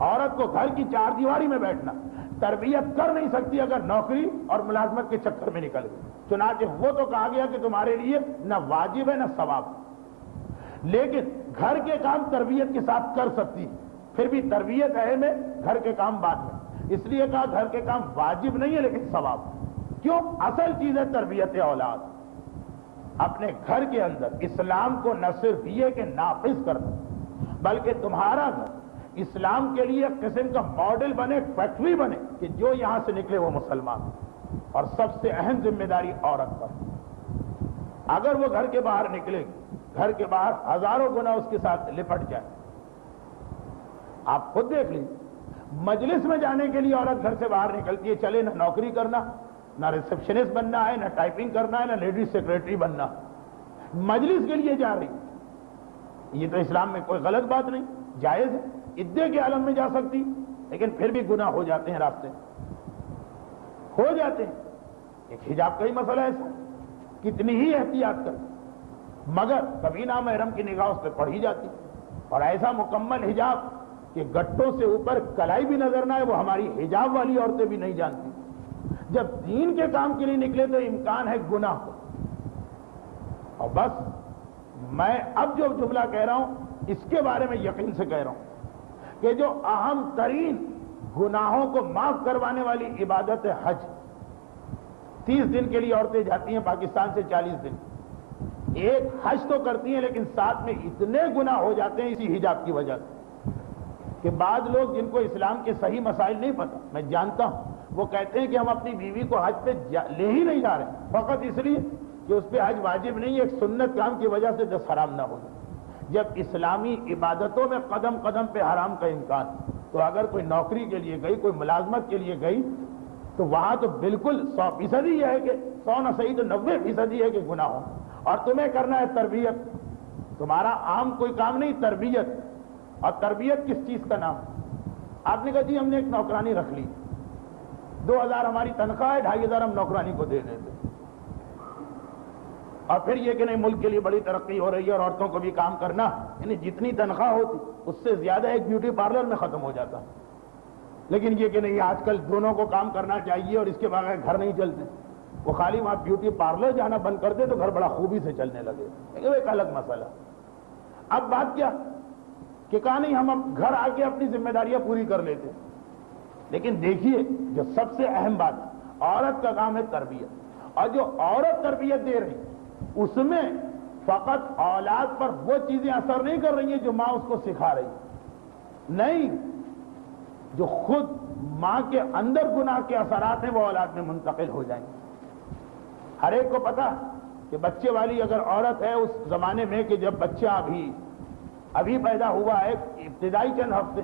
عورت کو گھر کی 4 دیواری میں بیٹھنا، تربیت کر نہیں سکتی اگر نوکری اور ملازمت کے چکر میں نکل گئی۔ چنانچہ وہ تو کہا گیا کہ تمہارے لیے نہ واجب ہے نہ ثواب، لیکن گھر کے کام تربیت کے ساتھ کر سکتی، پھر بھی تربیت اہم ہے، گھر کے کام بعد میں۔ اس لیے کہا گھر کے کام واجب نہیں ہے لیکن ثواب۔ کیوں؟ اصل چیز ہے تربیت اولاد۔ اپنے گھر کے اندر اسلام کو نہ صرف یہ کہ نافذ کرنا، بلکہ تمہارا گھر اسلام کے لیے ایک قسم کا ماڈل بنے، فیکٹری بنے کہ جو یہاں سے نکلے وہ مسلمان۔ اور سب سے اہم ذمہ داری عورت پر، اگر وہ گھر کے باہر نکلے، گھر کے باہر ہزاروں گنا اس کے ساتھ لپٹ جائے۔ آپ خود دیکھ لیجیے، مجلس میں جانے کے لیے عورت گھر سے باہر نکلتی ہے، چلے نہ نوکری کرنا، نہ ریسپشنسٹ بننا ہے، نہ ٹائپنگ کرنا ہے، نہ لیڈی سیکریٹری بننا، مجلس کے لیے جا رہی۔ یہ تو اسلام میں کوئی غلط بات نہیں، جائز ہے، عدے کے عالم میں جا سکتی، لیکن پھر بھی گناہ ہو جاتے ہیں، راستے ہو جاتے ہیں۔ ایک حجاب کا ہی مسئلہ ایسا، کتنی ہی احتیاط کر، مگر کبھی نامحرم کی نگاہ اس پہ پڑ ہی جاتی، اور ایسا مکمل حجاب کہ گٹوں سے اوپر کلائی بھی نظر نہ آئے، وہ ہماری حجاب والی عورتیں بھی نہیں جانتی۔ جب دین کے کام کے لیے نکلے تو امکان ہے گناہ ہو۔ اور بس میں اب جو جملہ کہہ رہا ہوں اس کے بارے میں یقین سے کہہ رہا ہوں کہ جو اہم ترین گناہوں کو معاف کروانے والی عبادت ہے حج۔ 30 دن کے لیے عورتیں جاتی ہیں پاکستان سے، 40 دن ایک حج تو کرتی ہیں، لیکن ساتھ میں اتنے گناہ ہو جاتے ہیں اسی حجاب کی وجہ سے کہ بعض لوگ جن کو اسلام کے صحیح مسائل نہیں پتہ، میں جانتا ہوں، وہ کہتے ہیں کہ ہم اپنی بیوی کو حج پہ لے ہی نہیں جا رہے فقط اس لیے کہ اس پہ حج واجب نہیں ہے، ایک سنت کام کی وجہ سے دس حرام نہ ہو جائے۔ جب اسلامی عبادتوں میں قدم قدم پہ حرام کا امکان، تو اگر کوئی نوکری کے لیے گئی، کوئی ملازمت کے لیے گئی، تو وہاں تو بالکل 100% یہ ہے کہ 100 نہ صحیح تو 90% ہے کہ گناہ ہو۔ اور تمہیں کرنا ہے تربیت، تمہارا عام کوئی کام نہیں، تربیت۔ اور تربیت کس چیز کا نام؟ آپ نے کہا جی ہم نے ایک نوکرانی رکھ لی، 2000 ہماری تنخواہ ہے، 2500 ہم نوکرانی کو دے دیتے، اور پھر یہ کہ نہیں ملک کے لیے بڑی ترقی ہو رہی ہے اور عورتوں کو بھی کام کرنا، یعنی جتنی تنخواہ ہوتی اس سے زیادہ ایک بیوٹی پارلر میں ختم ہو جاتا۔ لیکن یہ کہ نہیں آج کل دونوں کو کام کرنا چاہیے اور اس کے بغیر گھر نہیں چلتے، وہ خالی وہاں بیوٹی پارلر جانا بند کر دے تو گھر بڑا خوبی سے چلنے لگے، وہ ایک الگ مسئلہ۔ اب بات کیا کہ کہا نہیں ہم اب گھر آ کے اپنی ذمہ داریاں پوری کر لیتے، لیکن دیکھیے جو سب سے اہم بات، عورت کا کام ہے تربیت، اور جو عورت تربیت دے رہی اس میں فقط اولاد پر وہ چیزیں اثر نہیں کر رہی ہیں جو ماں اس کو سکھا رہی ہے، نہیں، جو خود ماں کے اندر گناہ کے اثرات ہیں وہ اولاد میں منتقل ہو جائیں گے۔ ہر ایک کو پتا کہ بچے والی اگر عورت ہے اس زمانے میں کہ جب بچہ ابھی پیدا ہوا ہے، ابتدائی چند ہفتے،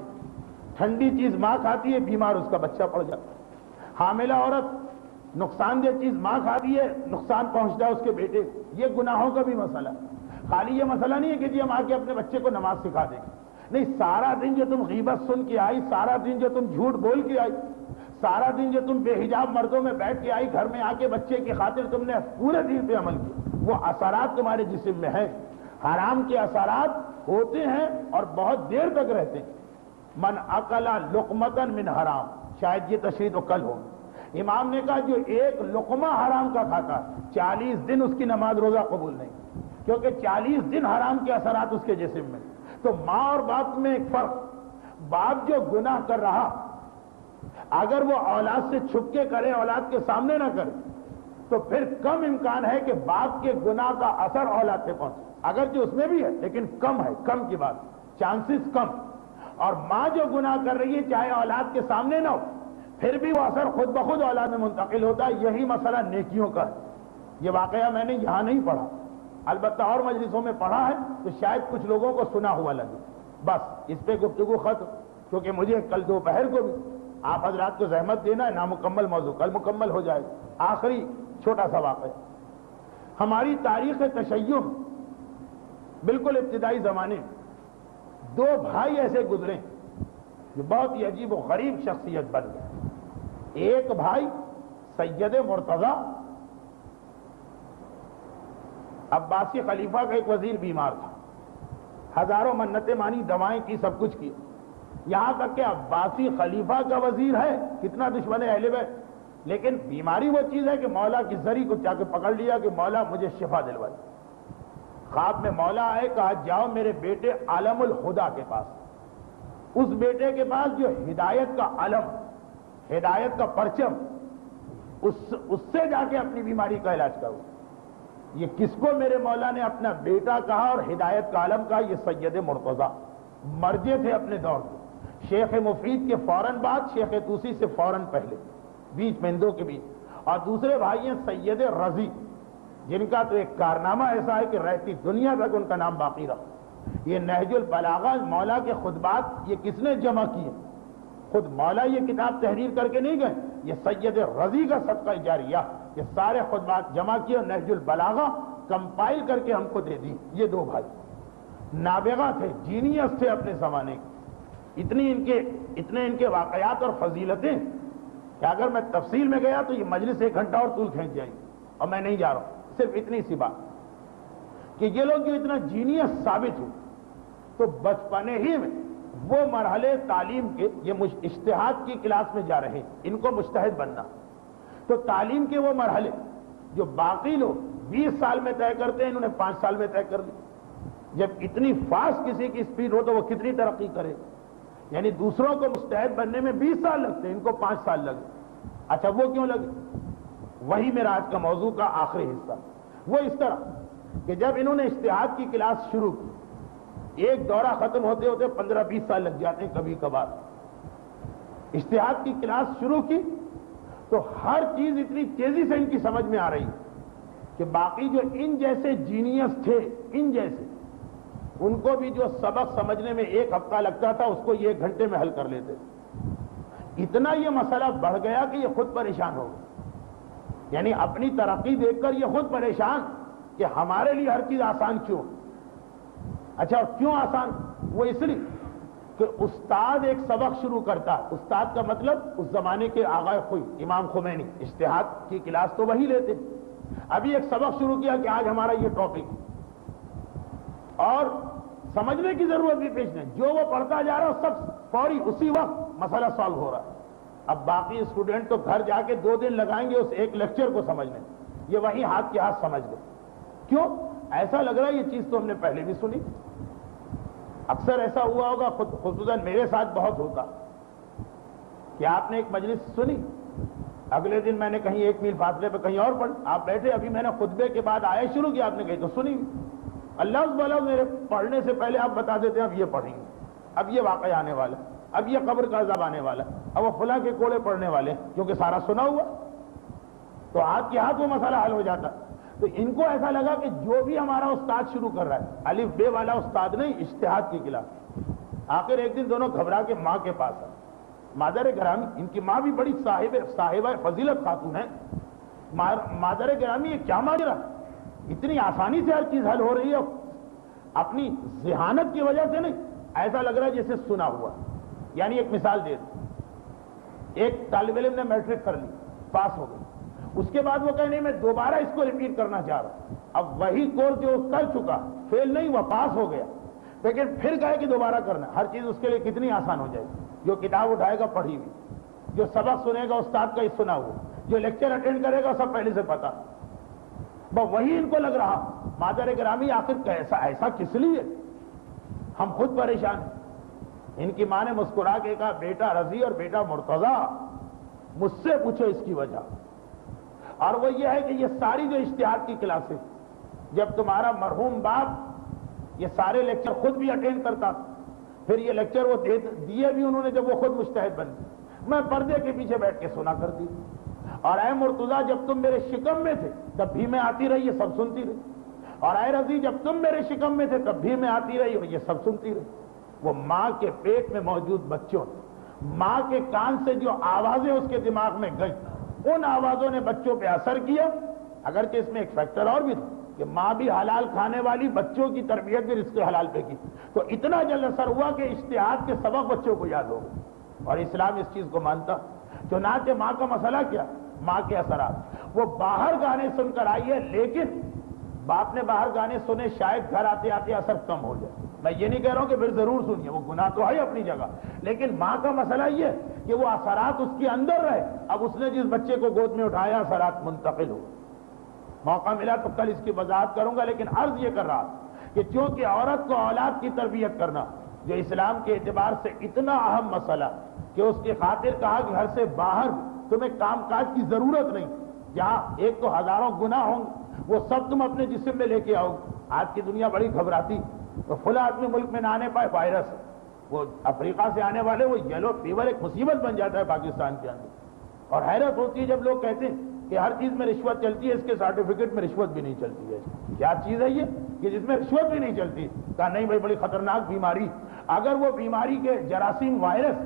ٹھنڈی چیز ماں کھاتی ہے، بیمار اس کا بچہ پڑ جاتا ہے۔ حاملہ عورت نقصان دہ چیز ماں کھاتی ہے، نقصان پہنچتا ہے اس کے بیٹے کو۔ یہ گناہوں کا بھی مسئلہ ہے، خالی یہ مسئلہ نہیں ہے کہ جی ہم آ کے اپنے بچے کو نماز سکھا دیں گے، نہیں، سارا دن جو تم غیبت سن کے آئی، سارا دن جو تم جھوٹ بول کے آئی، سارا دن جو تم بے حجاب مردوں میں بیٹھ کے آئی، گھر میں آ کے بچے کی خاطر تم نے پورے دین پہ عمل کیا، وہ اثرات تمہارے جسم میں ہیں۔ حرام کے اثرات ہوتے ہیں اور بہت دیر تک رہتے ہیں۔ من اکل لقمۃ من حرام، شاید یہ تشریح تو کل ہو، امام نے کہا جو ایک لقمہ حرام کا کھاتا 40 دن اس کی نماز روزہ قبول نہیں، کیونکہ 40 دن حرام کے اثرات اس کے جسم میں۔ تو ماں اور باپ میں ایک فرق، باپ جو گناہ کر رہا اگر وہ اولاد سے چھپ کے کرے، اولاد کے سامنے نہ کرے، تو پھر کم امکان ہے کہ باپ کے گناہ کا اثر اولاد پہ پہنچے، اگرچہ اس میں بھی ہے لیکن کم ہے، کم کی بات، چانسز کم۔ اور ماں جو گناہ کر رہی ہے چاہے اولاد کے سامنے نہ ہو، پھر بھی وہ اثر خود بخود اولاد میں منتقل ہوتا ہے۔ یہی مسئلہ نیکیوں کا ہے۔ یہ واقعہ میں نے یہاں نہیں پڑھا، البتہ اور مجلسوں میں پڑھا ہے، تو شاید کچھ لوگوں کو سنا ہوا لگے۔ بس اس پہ گفتگو ختم، کیونکہ مجھے کل دوپہر کو بھی آپ حضرات کو زحمت دینا ہے، نامکمل موضوع کل مکمل ہو جائے گا۔ آخری چھوٹا سا واقعہ، ہماری تاریخ تشیع بالکل ابتدائی زمانے میں 2 بھائی ایسے گزرے جو بہت ہی عجیب و غریب شخصیت بن گئے۔ ایک بھائی سید مرتضی، عباسی خلیفہ کا ایک وزیر بیمار تھا، ہزاروں منتیں مانی، دوائیں کی، سب کچھ کیا، یہاں تک کہ عباسی خلیفہ کا وزیر ہے، کتنا دشمن ہے اہل بیت، لیکن بیماری وہ چیز ہے کہ مولا کی زری کو جا کے پکڑ لیا کہ مولا مجھے شفا دلوائی۔ خواب میں مولا آئے، کہا جاؤ میرے بیٹے عالم الہدا کے پاس، اس بیٹے کے پاس جو ہدایت کا علم، ہدایت کا پرچم، اس سے جا کے اپنی بیماری کا علاج کرو۔ یہ کس کو میرے مولا نے اپنا بیٹا کہا اور ہدایت کا عالم کہا؟ یہ سید مرتضیٰ مرجع تھے اپنے دور کے، شیخ مفید کے فوراً بعد، شیخ طوسی سے فوراً پہلے، بیچ میں ہندو کے بیچ. اور دوسرے بھائی ہیں سید رضی، جن کا تو ایک کارنامہ ایسا ہے کہ رہتی دنیا تک ان کا نام باقی رہا. یہ نہج البلاغہ مولا کے خطبات یہ کس نے جمع کیے؟ خود مولا یہ کتاب تحریر کر کے نہیں گئے، یہ سید رضی کا صدقہ جاریہ، یہ سارے خطبات جمع کیے اور نہج البلاغہ کمپائل کر کے ہم کو دے دی. یہ دو بھائی نابغہ تھے، جینیس تھے اپنے زمانے کے. اتنے ان کے واقعات اور فضیلتیں کہ اگر میں تفصیل میں گیا تو یہ مجلس 1 گھنٹہ اور طول کھینچ جائے گی، اور میں نہیں جا رہا ہوں. صرف اتنی سی بات کہ یہ لوگ جو اتنا جینیس ثابت ہوئے تو بچپنے ہی میں وہ مرحلے تعلیم کے، یہ اجتہاد کی کلاس میں جا رہے ہیں، ان کو مجتہد بننا. تو تعلیم کے وہ مرحلے جو باقی لوگ 20 سال میں طے کرتے ہیں، انہوں نے 5 سال میں طے کر لی. جب اتنی فاسٹ کسی کی سپیڈ ہو تو وہ کتنی ترقی کرے. یعنی دوسروں کو مجتہد بننے میں 20 سال لگتے ہیں، ان کو 5 سال لگے. اچھا وہ کیوں لگے؟ وہی میرا آج کا موضوع کا آخری حصہ. وہ اس طرح کہ جب انہوں نے اجتہاد کی کلاس شروع کی، ایک دورہ ختم ہوتے ہوتے 15-20 سال لگ جاتے ہیں کبھی کبھار. اجتہاد کی کلاس شروع کی تو ہر چیز اتنی تیزی سے ان کی سمجھ میں آ رہی کہ باقی جو ان جیسے جینیس تھے، ان جیسے، ان کو بھی جو سبق سمجھنے میں 1 ہفتہ لگتا تھا اس کو یہ 1 گھنٹے میں حل کر لیتے. اتنا یہ مسئلہ بڑھ گیا کہ یہ خود پریشان ہو گئے. یعنی اپنی ترقی دیکھ کر یہ خود پریشان کہ ہمارے لیے ہر چیز آسان کیوں؟ اچھا کیوں آسان؟ وہ اس لیے کہ استاد ایک سبق شروع کرتا. استاد کا مطلب اس زمانے کے آغا خوئی امام خمینی، اجتہاد کی کلاس تو وہی لیتے. ابھی ایک سبق شروع کیا کہ آج ہمارا یہ ٹاپک، اور سمجھنے کی ضرورت بھی پیش نہیں، جو وہ پڑھتا جا رہا ہے سب فوری اسی وقت مسئلہ سالو ہو رہا ہے. اب باقی اسٹوڈنٹ تو گھر جا کے 2 دن لگائیں گے اس ایک لیکچر کو سمجھنے، یہ وہی ہاتھ کے ہاتھ سمجھ گئے. کیوں؟ ایسا لگ رہا ہے یہ چیز تو ہم نے پہلے بھی سنی. اکثر ایسا ہوا ہوگا، خصوصاً میرے ساتھ بہت ہوتا کہ آپ نے ایک مجلس سنی، اگلے دن میں نے کہیں 1 میل فاصلے پہ کہیں اور پڑھ، آپ بیٹھے، ابھی میں نے خطبے کے بعد آئے شروع کیا، آپ نے کہی تو سنی. اللہ میرے پڑھنے سے پہلے آپ بتا دیتے ہیں اب یہ پڑھیں گے، اب یہ واقعہ آنے والا، اب یہ قبر کا عذاب آنے والا، اب وہ فلاں کے کوڑے پڑھنے والے، کیونکہ سارا سنا ہوا تو ہاتھ کے ہاتھ وہ مسئلہ حل ہو جاتا. تو ان کو ایسا لگا کہ جو بھی ہمارا استاد شروع کر رہا ہے، الف بے والا استاد نہیں، اجتہاد کی کلاس. آخر ایک دن دونوں گھبرا کے ماں کے پاس آئے. مادر گرامی، ان کی ماں بھی بڑی صاحبہ فضیلت خاتون ہے. مادر گرامی یہ کیا ماجرا، اتنی آسانی سے ہر چیز حل ہو رہی ہے، اپنی ذہانت کی وجہ سے نہیں، ایسا لگ رہا ہے جیسے سنا ہوا. یعنی ایک مثال دے دوں، ایک طالب علم نے میٹرک کر لی، پاس ہو گئی، اس کے بعد وہ کہے نہیں میں دوبارہ اس کو ریپیٹ کرنا چاہ رہا ہوں. اب وہی کورس جو کر چکا، فیل نہیں ہوا، پاس ہو گیا، لیکن پھر کہے کہ دوبارہ کرنا. ہر چیز اس کے لیے کتنی آسان ہو جائے گی. جو کتاب اٹھائے گا پڑھی ہوئی، جو سبق سنے گا استاد کا سنا ہوا، جو لیکچر اٹینڈ کرے گا سب پہلے سے پتا. وہی ان کو لگ رہا. مادر گرامی آخر ایسا کس لیے؟ ہم خود پریشان ہیں. ان کی ماں نے مسکرا کے کہا بیٹا رضی اور بیٹا مرتضیٰ مجھ سے پوچھو اس کی وجہ. اور وہ یہ ہے کہ یہ ساری جو اجتہاد کی کلاسیں، جب تمہارا مرحوم باپ یہ سارے لیکچر خود بھی اٹینڈ کرتا، پھر یہ لیکچر وہ دیے بھی انہوں نے جب وہ خود مجتہد بن گئے، میں پردے کے پیچھے بیٹھ کے سنا کرتی. اور اے مرتضیٰ جب تم میرے شکم میں تھے تب بھی میں آتی رہی، یہ سب سنتی رہی. اور اے رضی جب تم میرے شکم میں تھے تب بھی میں آتی رہی اور یہ سب سنتی رہی. وہ ماں کے پیٹ میں موجود بچوں، ماں کے کان سے جو آوازیں اس کے دماغ میں گئیں، ان آوازوں نے بچوں پہ اثر کیا. اگرچہ اس میں ایک فیکٹر اور بھی تھا کہ ماں بھی حلال کھانے والی، بچوں کی تربیت بھی رزق حلال پہ کی، تو اتنا جلد اثر ہوا کہ اجتہاد کے سبق بچوں کو یاد ہو گئے. اور اسلام اس چیز کو مانتا. چنانچہ ماں کا مسئلہ کیا؟ ماں کے اثرات. وہ باہر گانے سن کر آئی ہے، لیکن باپ نے باہر گانے سنے، شاید گھر آتے آتے اثر کم ہو جائے. میں یہ نہیں کہہ رہا ہوں کہ پھر ضرور سنیے، وہ گناہ تو ہے اپنی جگہ، لیکن ماں کا مسئلہ یہ کہ وہ اثرات اس کے اندر رہے. اب اس نے جس بچے کو گود میں اٹھایا اثرات منتقل ہو. موقع ملا تو کل اس کی وضاحت کروں گا، لیکن عرض یہ کر رہا کہ چونکہ عورت کو اولاد کی تربیت کرنا جو اسلام کے اعتبار سے اتنا اہم مسئلہ کہ اس کی خاطر کہا کہ گھر سے باہر تمہیں کام کاج کی ضرورت نہیں، جہاں ایک تو ہزاروں گناہ ہوں گے وہ سب تم اپنے جسم میں لے کے آؤ. آج کی دنیا بڑی گھبراتی، تو فلاں آدمی ملک میں نہ آنے پائے وائرس، وہ افریقہ سے آنے والے وہ یلو فیور ایک مصیبت بن جاتا ہے پاکستان کے اندر. اور حیرت ہوتی ہے جب لوگ کہتے ہیں کہ ہر چیز میں رشوت چلتی ہے، اس کے سرٹیفکیٹ میں رشوت بھی نہیں چلتی ہے. کیا چیز ہے یہ کہ جس میں رشوت بھی نہیں چلتی؟ کہا نہیں بھائی، بڑی خطرناک بیماری. اگر وہ بیماری کے جراثیم وائرس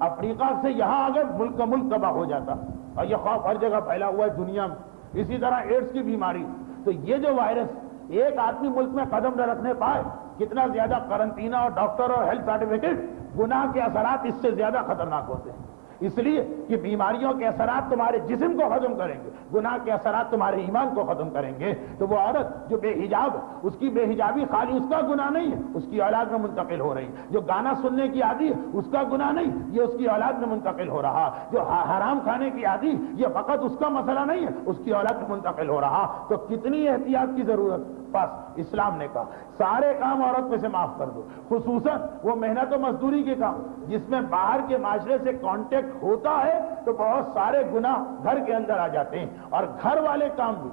افریقہ سے یہاں اگر ملک کا ملک تباہ ہو جاتا، اور یہ خوف ہر جگہ پھیلا ہوا ہے دنیا میں. اسی طرح ایڈز کی بیماری. تو یہ جو وائرس ایک آدمی ملک میں قدم نہ رکھنے پائے، کتنا زیادہ قرنطینہ اور ڈاکٹر اور ہیلتھ سرٹیفکیٹ، گناہ کے اثرات اس سے زیادہ خطرناک ہوتے ہیں. اس لیے کہ بیماریوں کے اثرات تمہارے جسم کو ختم کریں گے، گناہ کے اثرات تمہارے ایمان کو ختم کریں گے. تو وہ عورت جو بے حجاب، اس کی بے حجابی خالی اس کا گناہ نہیں ہے، اس کی اولاد میں منتقل ہو رہی. جو گانا سننے کی عادی ہے، اس کا گناہ نہیں، یہ اس کی اولاد میں منتقل ہو رہا. جو حرام کھانے کی عادی، یہ فقط اس کا مسئلہ نہیں ہے، اس کی اولاد میں منتقل ہو رہا. تو کتنی احتیاط کی ضرورت. بس اسلام نے کہا سارے کام عورت میں سے معاف کر دو، خصوصاً وہ محنت و مزدوری کے کام جس میں باہر کے معاشرے سے کانٹیکٹ ہوتا ہے. تو بہت سارے گناہ گھر کے اندر آ جاتے ہیں، اور گھر والے کام بھی.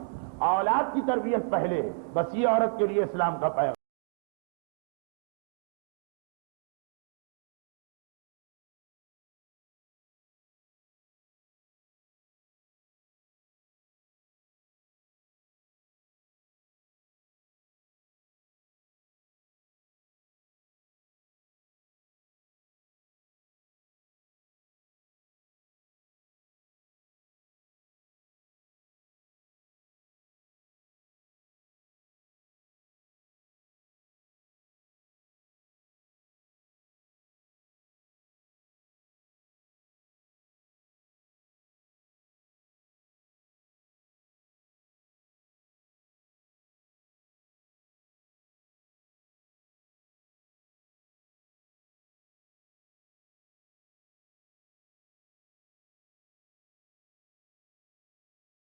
اولاد کی تربیت پہلے ہے. بس یہ عورت کے لیے اسلام کا پیغام.